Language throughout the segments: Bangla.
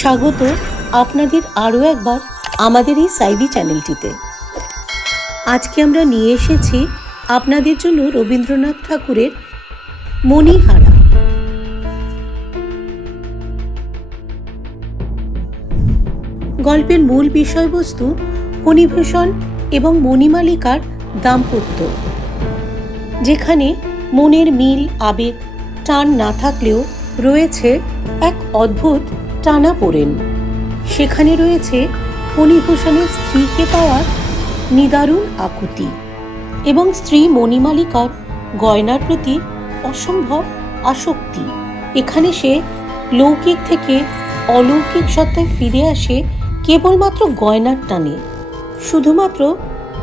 স্বাগত আপনাদের আরও একবার আমাদের এই সাইবি চ্যানেলটিতে। আজকে আমরা নিয়ে এসেছি আপনাদের জন্য রবীন্দ্রনাথ ঠাকুরের মণিহারা। গল্পের মূল বিষয়বস্তু ফণিভূষণ এবং মণিমালিকার দাম্পত্য, যেখানে মনের মিল, আবেগ, টান না থাকলেও রয়েছে এক অদ্ভুত টানাপোড়েন। সেখানে রয়েছে ফণিভূষণের স্ত্রীকে পাওয়ার নিদারুণ আকুতি এবং স্ত্রী মণিমালিকার গয়নার প্রতি অসম্ভব আসক্তি। এখানে সে লৌকিক থেকে অলৌকিক সত্তায় ফিরে আসে কেবলমাত্র গয়নার টানে। শুধুমাত্র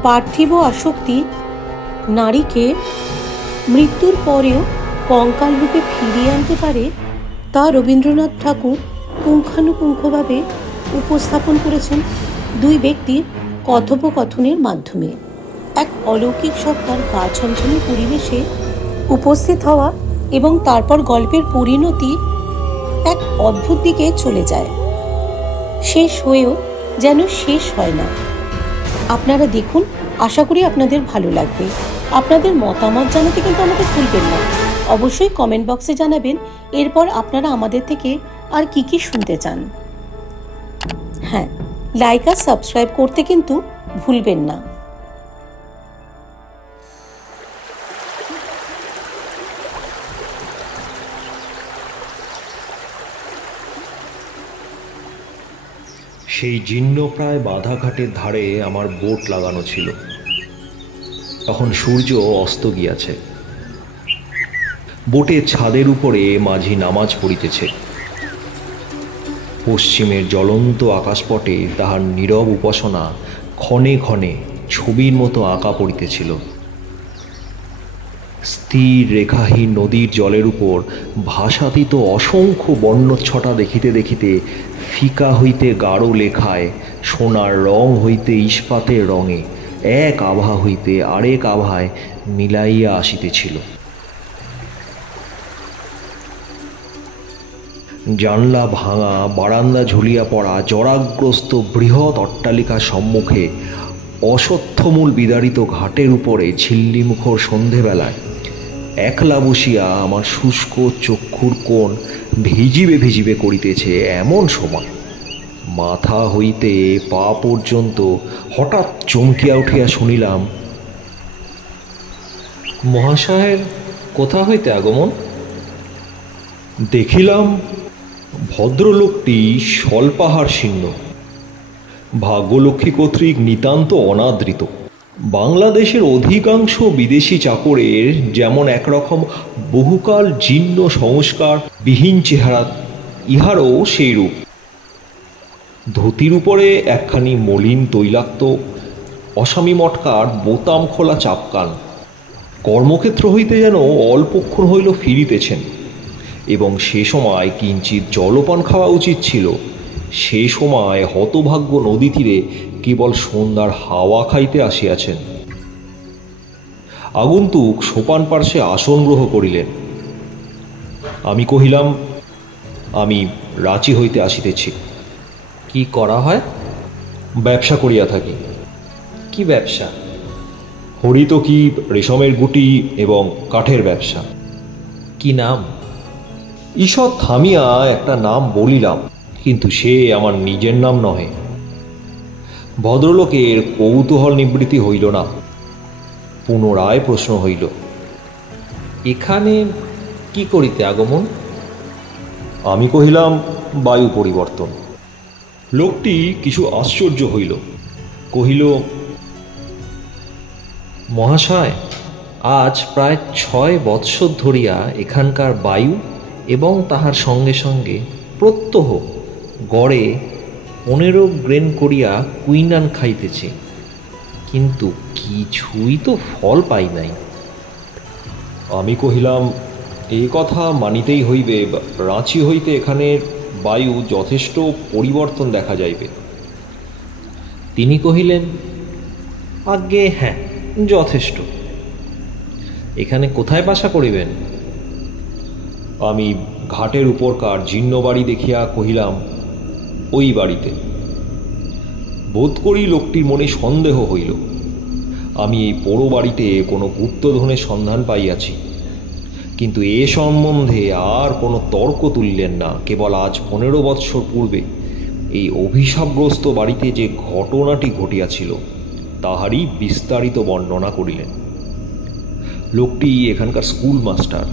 পার্থিব আসক্তি নারীকে মৃত্যুর পরেও কঙ্কাল রূপে ফিরিয়ে আনতে পারে, তা রবীন্দ্রনাথ ঠাকুর পুঙ্খানুপুঙ্খভাবে উপস্থাপন করেছেন দুই ব্যক্তির কথোপকথনের মাধ্যমে। এক অলৌকিক সত্তার গা ছমছমে পরিবেশে উপস্থিত হওয়া এবং তারপর গল্পের পরিণতি এক অদ্ভুত দিকে চলে যায়, শেষ হয়েও যেন শেষ হয় না। আপনারা দেখুন, আশা করি আপনাদের ভালো লাগবে। আপনাদের মতামত জানাতে কিন্তু আমাদের ভুলবেন না। অবশ্যই কমেন্ট বক্সে জানাবেন এরপর আপনারা আমাদের থেকে আর কি কি শুনতে চান। হ্যাঁ, লাইক আর সাবস্ক্রাইব করতে কিন্তু ভুলবেন না। সেই জীর্ণপ্রায় বাঁধাঘাটের ধারে আমার বোট লাগানো ছিল। তখন সূর্য অস্ত গিয়াছে। বোটের ছাদের উপরে মাঝি নামাজ পড়িতেছে। পশ্চিমের জ্বলন্ত আকাশপটে তাহার নীরব উপাসনা ক্ষণে ক্ষণে ছবির মতো আঁকা পড়িতেছিল। স্থির রেখাহীন নদীর জলের উপর ভাসাতীত অসংখ্য বর্ণচ্ছটা দেখিতে দেখিতে ফিকা হইতে গাঢ় লেখায়, সোনার রং হইতে ইস্পাতের রঙে, এক আভা হইতে আরেক আভায় মিলাইয়া আসিতেছিল। জানলা ভাঙা, বারান্দা ঝুলিয়া পড়া, জরাগ্রস্ত বৃহৎ অট্টালিকার সম্মুখে অশ্বত্থমূল বিদারিত ঘাটের উপরে ঝিল্লিমুখর সন্ধেবেলায় একলা বসিয়া আমার শুষ্ক চক্ষুর কোণ ভিজিবে ভিজিবে করিতেছে এমন সময় মাথা হইতে পা পর্যন্ত হঠাৎ চমকিয়া উঠিয়া শুনিলাম, মহাশয়ের কোথা হইতে আগমন? দেখিলাম ভদ্রলোকটি স্বল্পাহার শীর্ণ, ভাগ্যলক্ষ্মী কর্তৃক নিতান্ত অনাদৃত। বাংলাদেশের অধিকাংশ বিদেশি চাকরের যেমন একরকম বহুকাল জীর্ণ সংস্কার বিহীন চেহারা, ইহারও সেই রূপ। ধুতির উপরে একখানি মলিন তৈলাক্ত অসামী মটকার বোতাম খোলা চাপকান। কর্মক্ষেত্র হইতে যেন অল্পক্ষণ হইল ফিরিতেছেন এবং সে সময় কিঞ্চিত জলপান খাওয়া উচিত ছিল। সে সময় হতভাগ্য নদী তীরে কেবল সন্ধ্যার হাওয়া খাইতে আসিয়াছেন। আগন্তুক সোপান পার্শ্বে আসন গ্রহণ করিলেন। আমি কহিলাম, আমি রাঁচি হইতে আসিতেছি। কি করা হয়? ব্যবসা করিয়া থাকি। কি ব্যবসা? হরিতকি, রেশমের গুটি এবং কাঠের ব্যবসা। কি নাম? ঈষৎ থামিয়া একটা নাম বলিলাম, কিন্তু সে আমার নিজের নাম নহে। ভদ্রলোকের কৌতূহল নিবৃত্তি হইল না। পুনরায় প্রশ্ন হইল, এখানে কি করিতে আগমন? আমি কহিলাম, বায়ু পরিবর্তন। লোকটি কিছু আশ্চর্য হইল, কহিল, মহাশয়, আজ প্রায় 6 বৎসর ধরিয়া এখানকার বায়ু এবং তাহার সঙ্গে সঙ্গে প্রত্যহ গড়ে 15 গ্রেন করিয়া কুইনান খাইতেছে, কিন্তু কিছুই তো ফল পাই নাই। আমি কহিলাম, এই কথা মানিতেই হইবে। রাঁচি হইতে এখানের বায়ু যথেষ্ট পরিবর্তন দেখা যাইবে। তিনি কহিলেন, আজ্ঞে হ্যাঁ, যথেষ্ট। এখানে কোথায় বাসা করিবেন? আমি ঘাটের উপরকার জীর্ণ বাড়ি দেখিয়া কহিলাম, ওই বাড়িতে। বোধ করি লোকটির মনে সন্দেহ হইল। আমি এই পোড়ো বাড়িতে কোনো গুপ্তধনের সন্ধান পাইয়াছি, কিন্তু এ সম্বন্ধে আর কোনো তর্ক তুললেন না। কেবল আজ 15 বৎসর পূর্বে এই অভিশাপগ্রস্ত বাড়িতে যে ঘটনাটি ঘটিয়াছিল তাহারই বিস্তারিত বর্ণনা করিলেন। লোকটি এখানকার স্কুল মাস্টার।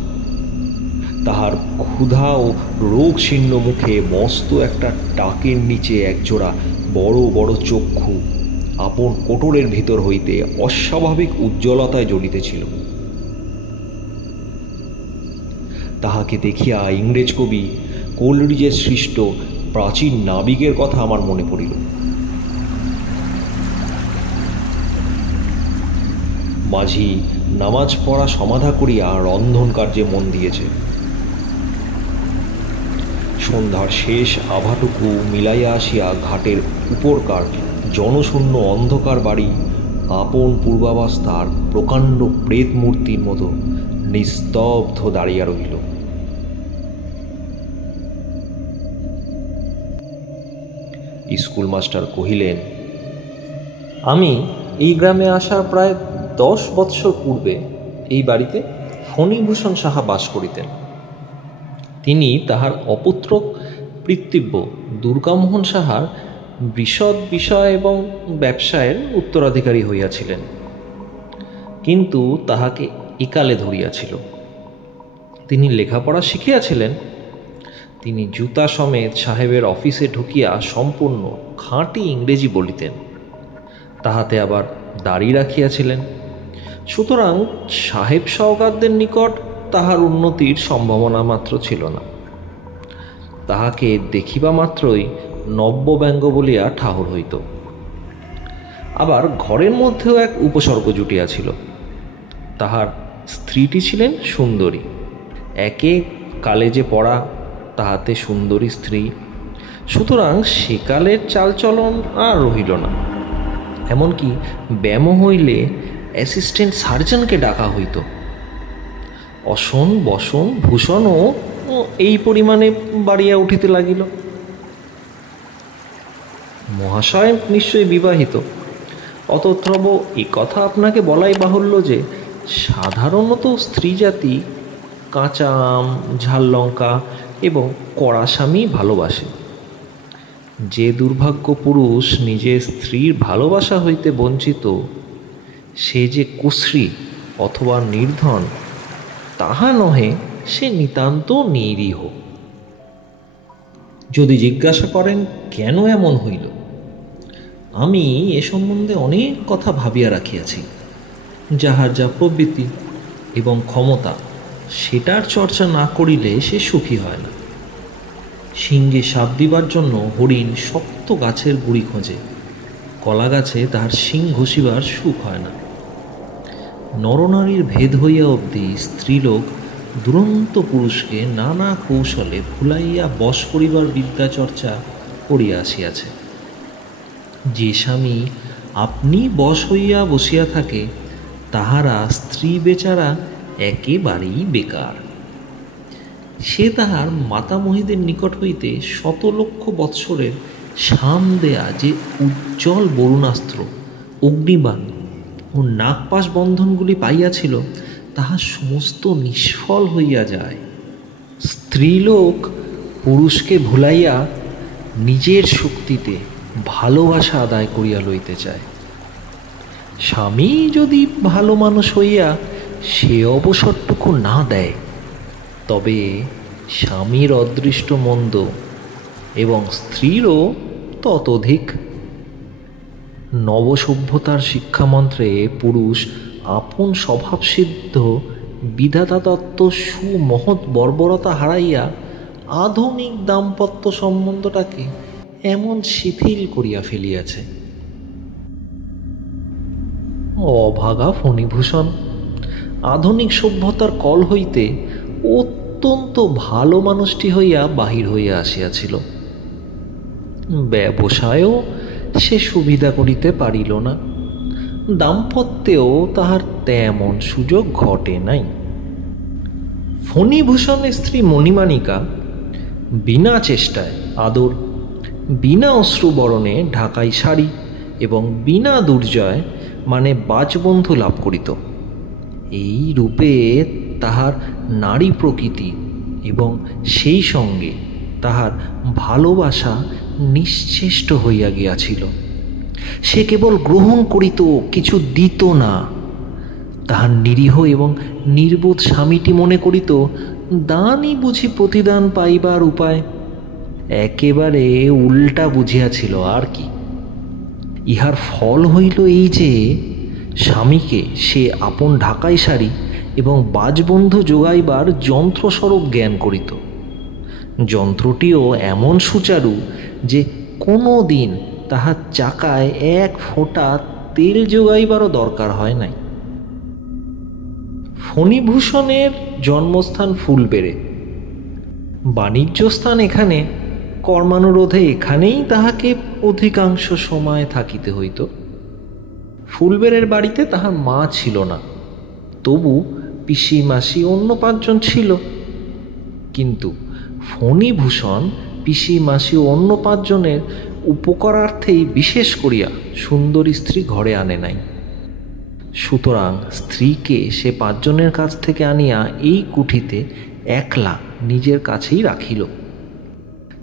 তাহার ক্ষুধা ও রোগ শীর্ণ মুখে মস্ত একটা টাকের নিচে একজোড়া বড় বড় চক্ষু আপন কোটরের ভিতর হইতে অস্বাভাবিক উজ্জ্বলতায় জ্বলিতেছিল। তাহাকে দেখিয়া ইংরেজ কবি কোলরিজের সৃষ্ট প্রাচীন নাবিকের কথা আমার মনে পড়িল। মাঝি নামাজ পড়া সমাধা করিয়া রন্ধন কার্যে মন দিয়েছে। সন্ধ্যার শেষ আভাটুকু মিলাইয়া আসিয়া ঘাটের উপরকার জনশূন্য অন্ধকার বাড়ি আপন পূর্বাবস্থার প্রকাণ্ড প্রেত মূর্তির মতো নিস্তব্ধ দাঁড়িয়া রহিল। স্কুল মাস্টার কহিলেন, আমি এই গ্রামে আসার প্রায় 10 বৎসর পূর্বে এই বাড়িতে ফণীভূষণ সাহা বাস করিতেন। তিনি তাহার অপুত্র পিতৃব্য দুর্গামোহন সাহার বিশদ বিষয় এবং ব্যবসায়ের উত্তরাধিকারী হইয়াছিলেন, কিন্তু তাহাকে একালে ধরিয়াছিল। তিনি লেখাপড়া শিখিয়াছিলেন। তিনি জুতা সমেত সাহেবের অফিসে ঢুকিয়া সম্পূর্ণ খাঁটি ইংরেজি বলিতেন, তাহাতে আবার দাড়ি রাখিয়াছিলেন। সুতরাং সাহেব সওগাতদের নিকট তাহার উন্নতির সম্ভাবনা মাত্র ছিল না। তাহাকে দেখিবা মাত্রই নব্যব্যঙ্গ বলিয়া ঠাহর হইত। আবার ঘরের মধ্যেও এক উপসর্গ জুটিয়াছিল। তাহার স্ত্রীটি ছিলেন সুন্দরী, একে কলেজে পড়া, তাহাতে সুন্দরী স্ত্রী। সুতরাং সেকালের চালচলন আর রহিল না। এমনকি ব্যায়াম হইলে অ্যাসিস্ট্যান্ট সার্জনকে ডাকা হইত। অসন বসন ভূষণও এই পরিমাণে বাড়িয়া উঠিতে লাগিল। মহাশয় নিশ্চয়ই বিবাহিত। অতএব এ কথা আপনাকে বলাই বাহুল্য যে সাধারণত স্ত্রী জাতি কাঁচা আম, ঝাল লঙ্কা এবং কড়া স্বামী ভালোবাসে। যে দুর্ভাগ্য পুরুষ নিজের স্ত্রীর ভালোবাসা হইতে বঞ্চিত, সে যে কুশ্রী অথবা নির্ধন তাহা নহে, সে নিতান্ত নিরীহ। যদি জিজ্ঞাসা করেন কেন এমন হইল, আমি এ সম্বন্ধে অনেক কথা ভাবিয়া রাখিয়াছি। যাহার যা প্রবৃত্তি এবং ক্ষমতা, সেটার চর্চা না করিলে সে সুখী হয় না। শিঙ্গে সাপ দিবার জন্য হরিণ শক্ত গাছের গুড়ি খোঁজে, কলা গাছে তাহার শিং ঘষিবার সুখ হয় না। নরনারীর ভেদ হইয়া অবধি স্ত্রীলোক দুরন্ত পুরুষকে নানা কৌশলে ভুলাইয়া বশ করিবার বিদ্যা চর্চা করিয়া আসিয়াছে। যে স্বামী আপনি বশ হইয়া বসিয়া থাকে, তাহারা স্ত্রী বেচারা একেবারেই বেকার। সে তাহার মাতামহীদের নিকট হইতে 100 লক্ষ বৎসরের শাম দেয়া যে উজ্জ্বল বরুণাস্ত্র, অগ্নিবাণ ও নাগপাশ বন্ধনগুলি পাইয়াছিল, তাহা সমস্ত নিষ্ফল হইয়া যায়। স্ত্রীলোক পুরুষকে ভুলাইয়া নিজের শক্তিতে ভালোবাসা আদায় করিয়া লইতে চায়। স্বামী যদি ভালো মানুষ হইয়া সে অবসরটুকু না দেয়, তবে স্বামীর অদৃষ্ট মন্দ এবং স্ত্রীরও ততোধিক। নবসভ্যতার শিক্ষামন্ত্রে পুরুষ আপন স্বভাবসিদ্ধ বিধাতা তত্ত্ব সুমহৎ বর্বরতা হারাইয়া আধুনিক দাম্পত্য সম্বন্ধটাকে এমন শিথিল করিয়া ফেলিয়াছে। অভাগা ফণীভূষণ আধুনিক সভ্যতার কল হইতে অত্যন্ত ভালো মানুষটি হইয়া বাহির হইয়া আসিয়াছিল। ব্যবসায়েও সে সুবিধা করিতে পারিল না, দাম্পত্যেও তাহার তেমন সুযোগ ঘটে নাই। ফণীভূষণের স্ত্রী মণিমাণিকা বিনা চেষ্টায় আদর বিনা অশ্রুবরণে ঢাকাই শাড়ি এবং বিনা দুর্জয় মানে বাজবন্ধু লাভ করিত। এই রূপে তাহার নারী প্রকৃতি এবং সেই সঙ্গে তাহার ভালোবাসা নিশ্চেষ্ট হইয়া গিয়াছিল। সে কেবল গ্রহণ করিত, কিছু দিত না। তাহার নিরীহ এবং নির্বোধ স্বামীটি মনে করিত দানই বুঝি প্রতিদান পাইবার উপায়। একেবারে উল্টা বুঝিয়াছিল আর কি। ইহার ফল হইল এই যে স্বামীকে সে আপন ঢাকাই শাড়ি এবং বাজবন্ধু যোগাইবার যন্ত্রস্বরূপ জ্ঞান করিত। যন্ত্রটিও এমন সুচারু যে কোনো দিন তাহার চাকায় এক ফোঁটা তেল যোগাইবারও দরকার হয় নাই। ফণিভূষণের জন্মস্থান ফুলবেড়ে, বাণিজ্য স্থান এখানে, কর্মানুরোধে এখানেই তাহাকে অধিকাংশ সময় থাকিতে হইত। ফুলবেড়ের বাড়িতে তাহার মা ছিল না, তবু পিসি মাসি অন্য 5 জন ছিল। কিন্তু ফণিভূষণ পিসি মাসি অন্য 5 জনের উপকারার্থেই বিশেষ করিয়া সুন্দরী স্ত্রী ঘরে আনে নাই। সুতরাং স্ত্রীকে সে 5 জনের কাছ থেকে আনিয়া এই কুঠিতে একলা নিজের কাছেই রাখিল।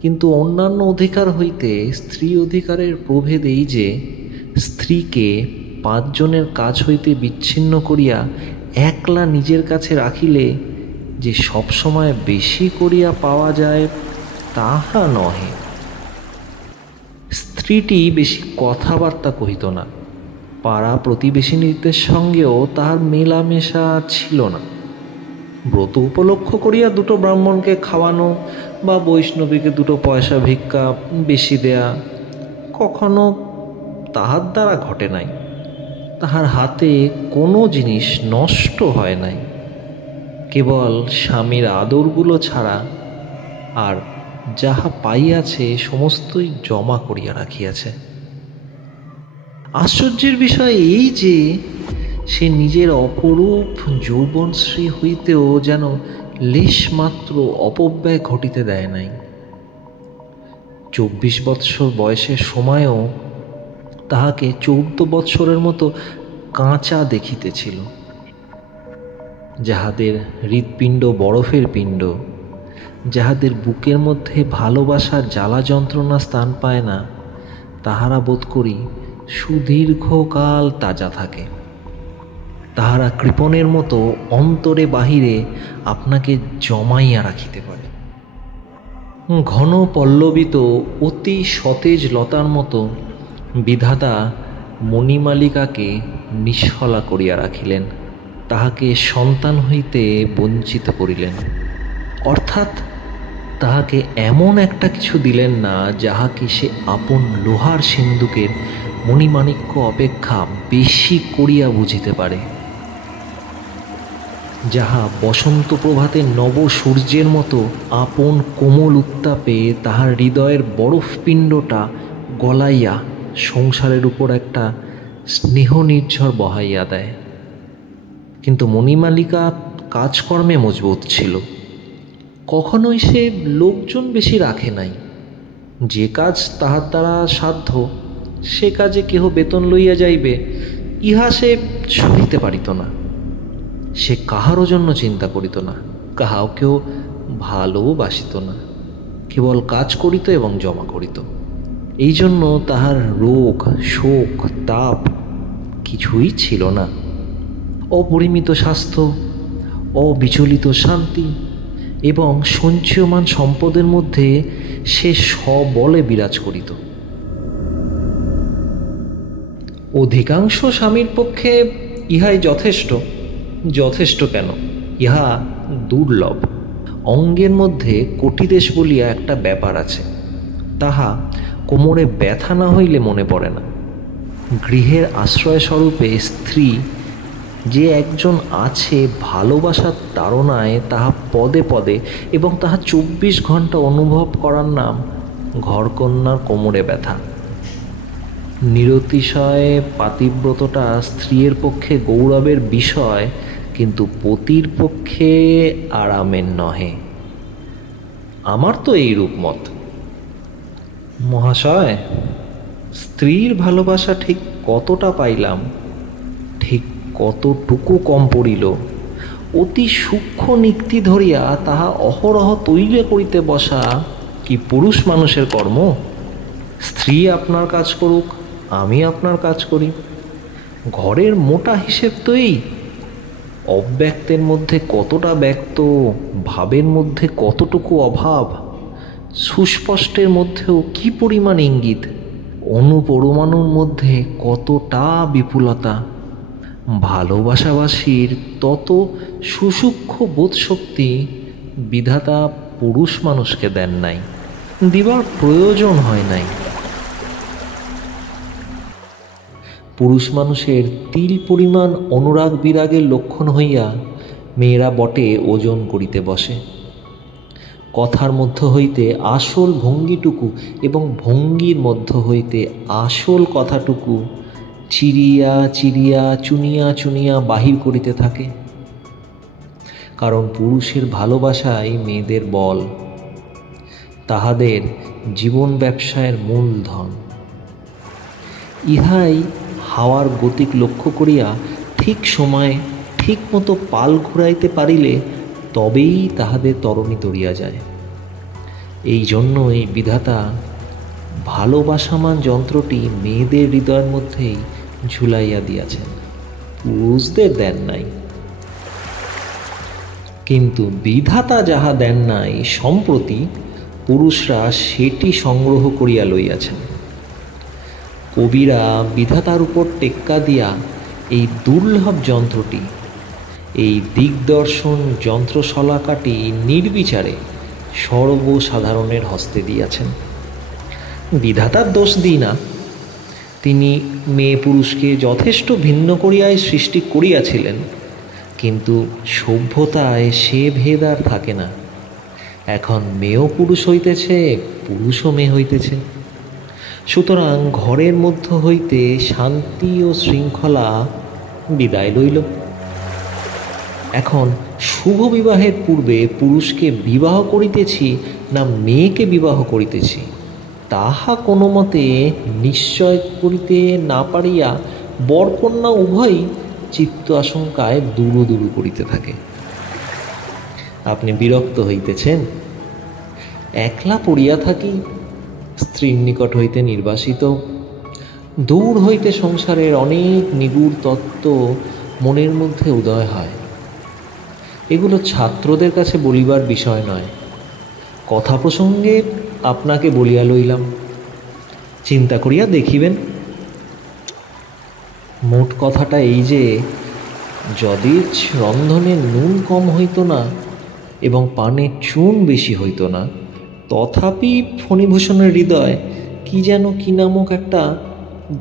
কিন্তু অন্যান্য অধিকার হইতে স্ত্রী অধিকারের প্রভেদ এই যে স্ত্রীকে 5 জনের কাছ হইতে বিচ্ছিন্ন করিয়া একলা নিজের কাছে রাখিলে যে সবসময় বেশি করিয়া পাওয়া যায় তাহা নহে। স্ত্রীটি বেশি কথাবার্তা কহিত না, পাড়া প্রতিবেশিনীদের সঙ্গেও তাহার মেলামেশা ছিল না। ব্রত উপলক্ষ করিয়া 2 ব্রাহ্মণকে খাওয়ানো বা বৈষ্ণবীকে 2 পয়সা ভিক্ষা বেশি দেয়া কখনো তাহার দ্বারা ঘটে নাই। তাহার হাতে কোনো জিনিস নষ্ট হয় নাই, কেবল স্বামীর আদরগুলো ছাড়া। আর যাহা পাইয়াছে সমস্তই জমা করিয়া রাখিয়াছে। আশ্চর্যের বিষয় এই যে সে নিজের অপরূপ যৌবনশ্রী হইতেও যেন লেশমাত্র অপব্যয় ঘটিতে দেয় নাই। 24 বৎসর বয়সের সময়ও তাহাকে 14 বৎসরের মতো কাঁচা দেখিতেছিল। যাহাদের হৃৎপিণ্ড বরফের পিণ্ড, যাহাদের বুকের মধ্যে ভালোবাসার জ্বালা যন্ত্রণা স্থান পায় না, তাহারা বোধ করি সুদীর্ঘকাল তাজা থাকে। তাহারা কৃপণের মতো অন্তরে বাহিরে আপনাকে জমাইয়া রাখিতে পারে। ঘন পল্লবিত অতি সতেজ লতার মতো বিধাতা মণিমালিকাকে নিষ্ফলা করিয়া রাখিলেন, তাহাকে সন্তান হইতে বঞ্চিত করিলেন। অর্থাৎ তাহাকে এমন একটা কিছু দিলেন না যাহাকে সে আপন লোহার সিন্দুকের মণিমাণিক্য অপেক্ষা বেশি করিয়া বুঝিতে পারে, যাহা বসন্ত প্রভাতে নব সূর্যের মতো আপন কোমল উত্তাপে তাহার হৃদয়ের বরফপিণ্ডটা গলাইয়া সংসারের উপর একটা স্নেহ নির্ঝর বহাইয়া দেয়। কিন্তু মণিমালিকা কাজকর্মে মজবুত ছিল, কখনোই সে লোকজন বেশি রাখে নাই। যে কাজ তাহার দ্বারা সাধ্য সে কাজে কেহ বেতন লইয়া যাইবে ইহা সে সহিতে পারিত না। সে কাহারও জন্য চিন্তা করিত না, কাহাকেও ভালোবাসিত না, কেবল কাজ করিত এবং জমা করিত। এই জন্য তাহার রোগ শোক তাপ কিছুই ছিল না। অপরিমিত স্বাস্থ্য, অবিচলিত শান্তি এবং সঞ্চয়মান সম্পদের মধ্যে সে সবলে বিরাজ করিত। অধিকাংশ স্বামীর পক্ষে ইহাই যথেষ্ট। যথেষ্ট কেন, ইহা দুর্লভ। অঙ্গের মধ্যে কোটিদেশ বলিয়া একটা ব্যাপার আছে, তাহা কোমরে ব্যথা না হইলে মনে পড়ে না। গৃহের আশ্রয়স্বরূপে স্ত্রী যে একজন আছে, ভালোবাসার তাড়নায় তাহা পদে পদে এবং তাহা 24 ঘন্টা অনুভব করার নাম ঘরকন্যার কোমরে ব্যথা। নিরতিশয় পাতিব্রতটা স্ত্রীর পক্ষে গৌরবের বিষয়, কিন্তু পতির পক্ষে আরামের নহে। আমার তো এইরূপ মত। মহাশয়, স্ত্রীর ভালোবাসা ঠিক কতটা পাইলাম, ঠিক কতটুকু কম পড়িল, অতি সূক্ষ্ম নিক্তি ধরিয়া তাহা অহরহ তৈলে করিতে বসা কি পুরুষ মানুষের কর্ম? স্ত্রী আপনার কাজ করুক, আমি আপনার কাজ করি, ঘরের মোটা হিসেব তো এই। অব্যক্তের মধ্যে কতটা ব্যক্ত, ভাবের মধ্যে কতটুকু অভাব, সুস্পষ্টের মধ্যেও কি পরিমাণ ইঙ্গিত, অনুপরমাণুর মধ্যে কতটা বিপুলতা। ভালোবাসাবাসীর তত সুসূক্ষ্ম বোধশক্তি বিধাতা পুরুষ মানুষকে দেন নাই, দিবার প্রয়োজন হয় নাই। পুরুষ মানুষের তিল পরিমাণ অনুরাগ বিরাগের লক্ষণ হইয়া মেয়েরা বটে ওজন করিতে বসে। কথার মধ্য হইতে আসল ভঙ্গিটুকু এবং ভঙ্গির মধ্য হইতে আসল কথাটুকু চিরিয়া চিরিয়া চুনিয়া চুনিয়া বাহির করিতে থাকে। কারণ পুরুষের ভালোবাসাই মেয়েদের বল, তাহাদের জীবন ব্যবসায়ের মূলধন। ইহাই হাওয়ার গতিক লক্ষ্য করিয়া ঠিক সময়ে ঠিক মতো পাল ঘুরাইতে পারিলে তবেই তাহাদের তরণী তরিয়া যায়। এই জন্যই বিধাতা ভালোবাসামান যন্ত্রটি মেয়েদের হৃদয়ের মধ্যেই ঝুলাইয়া দিয়াছেন, পুরুষদের দেন নাই। কিন্তু বিধাতা যাহা দেন নাই, সম্প্রতি পুরুষরা সেটি সংগ্রহ করিয়া লইয়াছেন। কবিরা বিধাতার উপর টেক্কা দিয়া এই দুর্লভ যন্ত্রটি, এই দিগদর্শন যন্ত্রশলাকাটি নির্বিচারে সর্বসাধারণের হস্তে দিয়াছেন। বিধাতার দোষ দিই না, তিনি মেয়ে পুরুষকে যথেষ্ট ভিন্ন করিয়াই সৃষ্টি করিয়াছিলেন, কিন্তু সভ্যতায় সে ভেদ আর থাকে না। এখন মেয়েও পুরুষ হইতেছে, পুরুষও মেয়ে হইতেছে। সুতরাং ঘরের মধ্য হইতে শান্তি ও শৃঙ্খলা বিদায় লইল। এখন শুভ বিবাহের পূর্বে পুরুষকে বিবাহ করিতেছি না মেয়েকে বিবাহ করিতেছি, তাহা কোনো মতে নিশ্চয় করিতে না পারিয়া বরকন্যা উভয়ই চিত্ত আশঙ্কায় দুরু দুরু করিতে থাকে। আপনি বিরক্ত হইতেছেন? একলা পড়িয়া থাকি, স্ত্রীর নিকট হইতে নির্বাসিত, দূর হইতে সংসারের অনেক নিগূঢ় তত্ত্ব মনের মধ্যে উদয় হয়। এগুলো ছাত্রদের কাছে বলিবার বিষয় নয়, কথা প্রসঙ্গে আপনাকে বলিয়া লইলাম, চিন্তা করিয়া দেখিবেন। মোট কথাটা এই যে, যদি রন্ধনে নুন কম হইত না এবং পানে চুন বেশি হইত না, তথাপি ফণিভূষণের হৃদয় কি যেন কি নামক একটা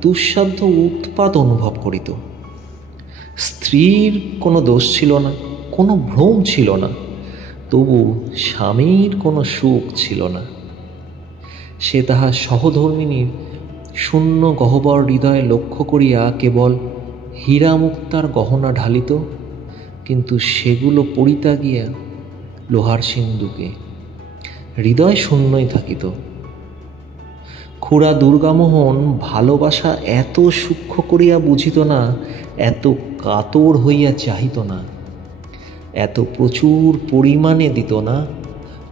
দুঃসাধ্য উৎপাত অনুভব করিত। স্ত্রীর কোনো দোষ ছিল না, কোনো ভ্রম ছিল না, তবু স্বামীর কোনো সুখ ছিল না। সে তাহার সহধর্মিনীর শূন্য গহ্বর হৃদয়ে লক্ষ্য করিয়া কেবল হীরা মুক্তার গহনা ঢালিত, কিন্তু সেগুলো পড়িতা গিয়া লোহার সিন্দুকে হৃদয় শূন্যই থাকিত। খুড়া দুর্গামোহন ভালোবাসা এত সূক্ষ্ম করিয়া বুঝিত না, এত কাতর হইয়া চাহিত না, এত প্রচুর পরিমাণে দিত না,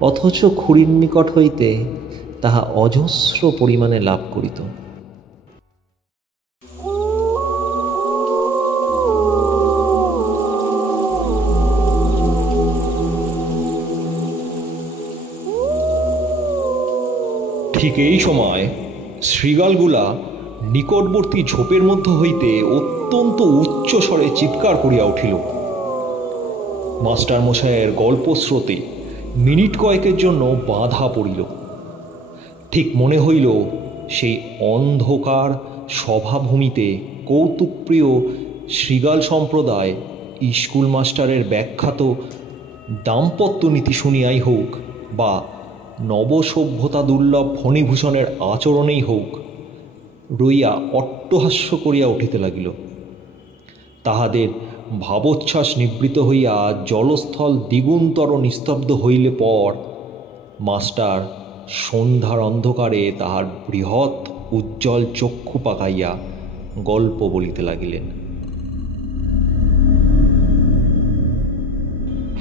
অথচ খুড়ির নিকট হইতে তাহা অজস্র পরিমাণে লাভ করিত। ঠিক এই সময় শৃগালগুলা নিকটবর্তী ঝোপের মধ্য হইতে অত্যন্ত উচ্চ স্বরে চিৎকার করিয়া উঠিল। মাস্টারমশায়ের গল্প স্রোতে মিনিট কয়েকের জন্য বাধা পড়িল। ঠিক মনে হইল সেই অন্ধকার সভাভূমিতে কৌতুকপ্রিয় শৃগাল সম্প্রদায় স্কুল মাস্টারের ব্যাখ্যাত দাম্পত্য নীতি শুনিয়াই হোক, বা নবসভ্যতা দুর্লভ ফণিভূষণের আচরণেই হোক, রইয়া অট্টহাস্য করিয়া উঠিতে লাগিল। তাহাদের ভাবোচ্ছ্বাস নিবৃত হইয়া জলস্থল দ্বিগুণতর নিস্তব্ধ হইলে পর মাস্টার সন্ধ্যার অন্ধকারে তাহার বৃহৎ উজ্জ্বল চক্ষু পাকাইয়া গল্প বলিতে লাগিলেন।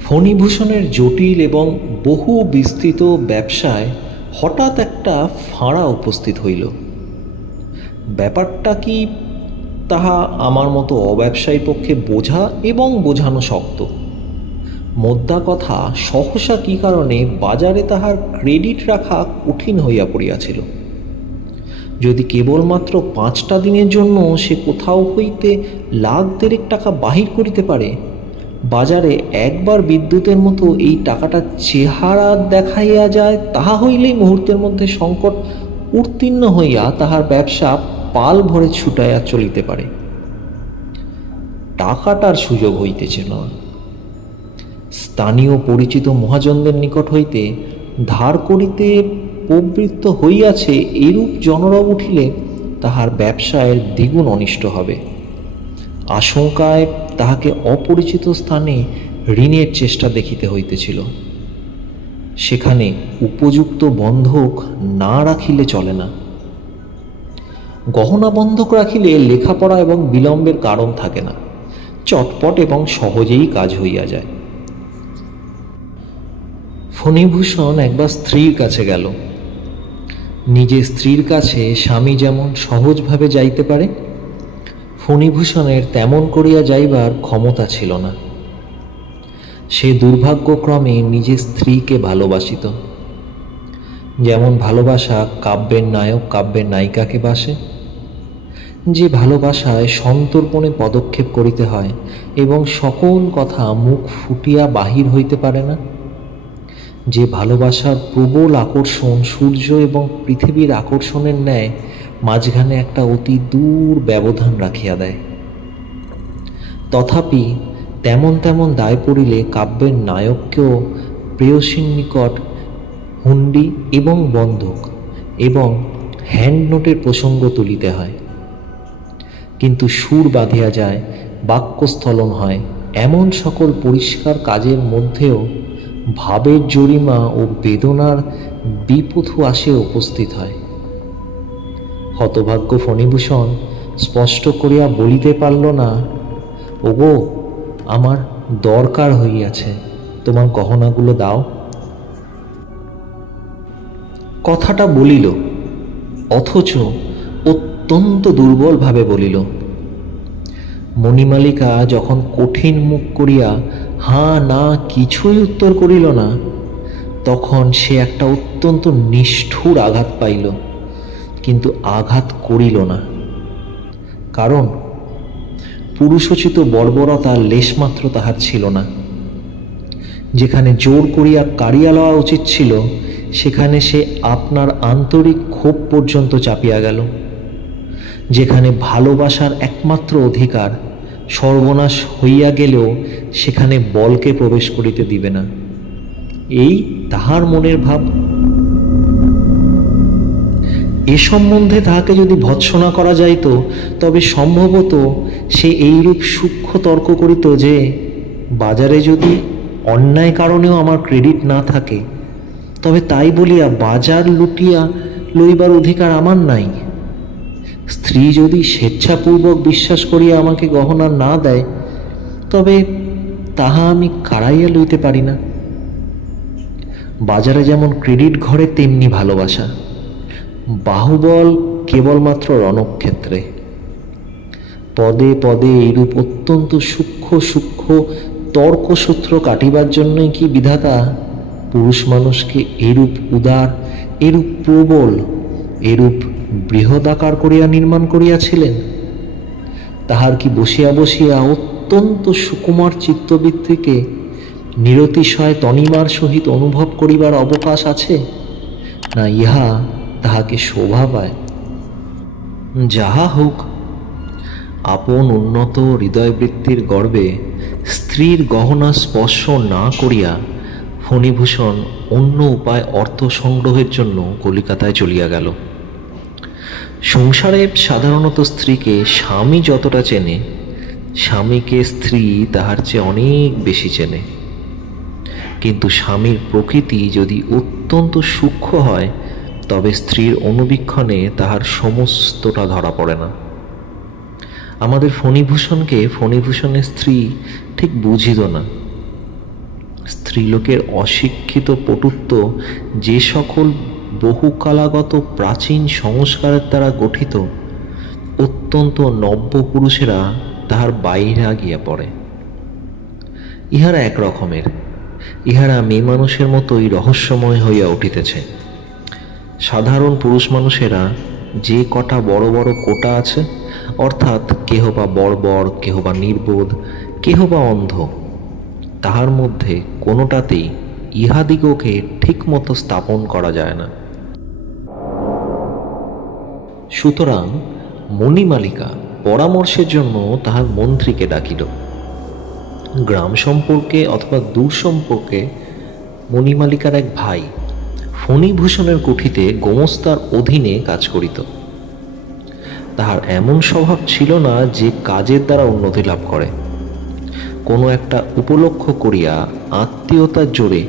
ফণিভূষণের জটিল এবং বহু বিস্তৃত ব্যবসায় হঠাৎ একটা ফাঁড়া উপস্থিত হইল। ব্যাপারটা কি তাহা আমার মতো অব্যবসায়ীর পক্ষে বোঝা এবং বোঝানো শক্ত। মোদ্দা কথা, সহসা কি কারণে বাজারে তাহার ক্রেডিট রাখা কঠিন হইয়া পড়িয়াছিল। যদি কেবলমাত্র 5টা দিনের জন্য সে কোথাও হইতে 1,00,000 টাকা বাহির করিতে পারে, বাজারে একবার বিদ্যুতের মতো এই টাকাটা চেহারা দেখাইয়া যায়, তাহা হইলেই মুহূর্তের মধ্যে সংকট উত্তীর্ণ হইয়া তাহার ব্যবসা পাল ভরে ছুটাইয়া চলিতে পারে। টাকাটার সুযোগ হইতেছে না। স্থানীয় পরিচিত মহাজনদের নিকট হইতে ধার করিতে প্রবৃত্ত হইয়াছে, এরূপ জনরব উঠিলে তাহার ব্যবসায়ের দ্বিগুণ অনিষ্ট হবে। আশঙ্কায় তাহাকে অপরিচিত স্থানে ঋণের চেষ্টা দেখিতে হইতেছিল। সেখানে উপযুক্ত বন্ধক না রাখিলে চলে না। গহনা বন্ধক রাখিলে লেখাপড়া এবং বিলম্বের কারণ থাকে না, চটপট এবং সহজেই কাজ হইয়া যায়। ফণিভূষণ একবার স্ত্রীর কাছে গেল। নিজের স্ত্রীর কাছে স্বামী যেমন সহজভাবে যাইতে পারে, ফণিভূষণের তেমন করিয়া যাইবার ক্ষমতা ছিল না। সে দুর্ভাগ্যক্রমে নিজের স্ত্রীকে ভালোবাসিত, যেমন ভালোবাসা কাব্যের নায়ক কাব্যের নায়িকাকে বাসে। যে ভালোবাসায় সন্তর্পণে পদক্ষেপ করিতে হয় এবং সকল কথা মুখ ফুটিয়া বাহির হইতে পারে না। যে ভালোবাসার প্রবল আকর্ষণ সূর্য এবং পৃথিবীর আকর্ষণের ন্যায় মাঝখানে একটা অতি দূর ব্যবধান রাখিয়া দেয়। তথাপি তেমন তেমন দায় পড়িলে কাব্যের নায়ককেও প্রেয়সীর নিকট হুন্ডি এবং বন্ধক এবং হ্যান্ড নোটের প্রসঙ্গ তুলিতে হয়। কিন্তু সুর বাঁধিয়া যায়, বাক্যস্থলন হয়, এমন সকল পরিষ্কার কাজের মধ্যেও ভাবের জরিমা ও বেদনার বিপথু আসে উপস্থিত হয়। হতভাগ্য ফণিভূষণ স্পষ্ট করিয়া বলিতে পারল না, ওগো, আমার দরকার হইয়াছে, তোমার গহনাগুলো দাও। কথাটা বলিল, অথচ অত্যন্ত দুর্বলভাবে বলিল। মণিমালিকা যখন কঠিন মুখ করিয়া হাঁ না কিছুই উত্তর করিল না, তখন সে একটা অত্যন্ত নিষ্ঠুর আঘাত পাইল, কিন্তু আঘাত করিল না। কারণ পুরুষোচিত বর্বরতা লেশমাত্র তাহার ছিল না। যেখানে জোর করিয়া কাড়িয়া লওয়া উচিত ছিল, সেখানে সে আপনার আন্তরিক ক্ষোভ পর্যন্ত চাপিয়া গেল। যেখানে ভালোবাসার একমাত্র অধিকার সর্বনাশ হইয়া গেলেও সেখানে বলকে প্রবেশ করিতে দিবে না, এই তাহার মনের ভাব। এ সম্বন্ধে তাহাকে যদি ভৎসনা করা যাইত, তবে সম্ভবত সে এইরূপ সূক্ষ্ম তর্ক করিত যে বাজারে যদি অন্যায় কারণেও আমার ক্রেডিট না থাকে, তবে তাই বলিয়া বাজার লুটিয়া লইবার অধিকার আমার নাই। স্ত্রী যদি স্বেচ্ছাপূর্বক বিশ্বাস করিয়া আমাকে গহনা না দেয়, তবে তাহা আমি কাড়াইয়া লইতে পারি না। বাজারে যেমন ক্রেডিট ঘরে তেমনি ভালোবাসা, বাহুবল কেবলমাত্র রণক্ষেত্রে। পদে পদে এইরূপ অত্যন্ত সূক্ষ্ম সূক্ষ্ম তর্কসূত্র কাটিবার জন্যই কি বিধাতা পুরুষ মানুষকে এরূপ উদার, এরূপ প্রবল, এরূপ বৃহদাকার করিয়া নির্মাণ করিয়াছিলেন? তাহার কি বসিয়া বসিয়া অত্যন্ত সুকুমার চিত্তবৃত্তিকে নিরতিশয় তনিমার সহিত অনুভব করিবার অবকাশ আছে, না ইহা তাহাকে শোভা পায়? যাহা হোক, আপন উন্নত হৃদয়বৃত্তির গর্বে স্ত্রীর গহনা স্পর্শ না করিয়া ফণিভূষণ অন্য উপায় অর্থ সংগ্রহের জন্য কলিকাতায় চলিয়া গেল। সংসারে সাধারণত স্ত্রীকে স্বামী যতটা চেনে, স্বামীকে স্ত্রী তাহার চেয়ে অনেক বেশি চেনে। কিন্তু স্বামীর প্রকৃতি যদি অত্যন্ত সূক্ষ্ম হয় তবে স্ত্রীর অনুবীক্ষণে তাহার সমস্তটা ধরা পড়ে না। আমাদের ফণিভূষণকে ফণিভূষণের স্ত্রী ঠিক বুঝিত না। স্ত্রীলোকের অশিক্ষিত পটুত্ব যে সকল বহুকালাগত প্রাচীন সংস্কারের দ্বারা গঠিত, অত্যন্ত নব্য পুরুষেরা তাহার বাইরে গিয়া পড়ে। ইহারা এক রকমের, ইহারা মেয়ে মানুষের মতোই রহস্যময় হইয়া উঠিতেছে। সাধারণ পুরুষ মানুষেরা যে কটা বড় বড় কোটা আছে, অর্থাৎ কেহ বা বর্বর, কেহ বা নির্বোধ, কেহ বা অন্ধ, তাহার মধ্যে কোনোটাতেই ইহাদিগকে ঠিক মতো স্থাপন করা যায় না। সুতরাং মণিমালিকা পরামর্শের জন্য তাহার মন্ত্রীকে ডাকিল। গ্রাম সম্পর্কে অথবা দূর সম্পর্কে মণিমালিকার এক ভাই ফণিভূষণের কুঠিতে গোমস্তার অধীনে কাজ করিত। তাহার এমন স্বভাব ছিল না যে কাজের দ্বারা উন্নতি লাভ করে। কোনো একটা উপলক্ষ করিয়া আত্মীয়তার জোরে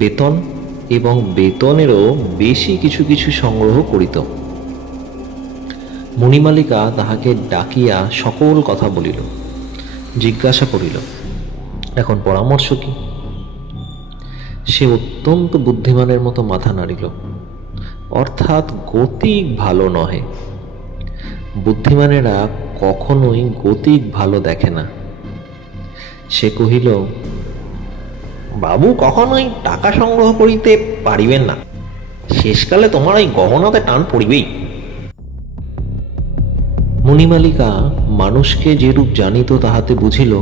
বেতন এবং বেতনেরও বেশি কিছু কিছু সংগ্রহ করিত। মণিমালিকা তাহাকে ডাকিয়া সকল কথা বলিল, জিজ্ঞাসা করিল, এখন পরামর্শ কি? সে অত্যন্ত বুদ্ধিমানের মতো মাথা নাড়িল, অর্থাৎ গতিক ভালো নহে। বুদ্ধিমানেরা কখনোই গতিক ভালো দেখে না। সে কহিল, বাবু কখনোই টাকা সংগ্রহ করিতে পারিবেন না, শেষকালে তোমার ওই গহনাতে টান পড়িবেই। মণিমালিকা মানুষকে যেরূপ জানিত তাহাতে বুঝিল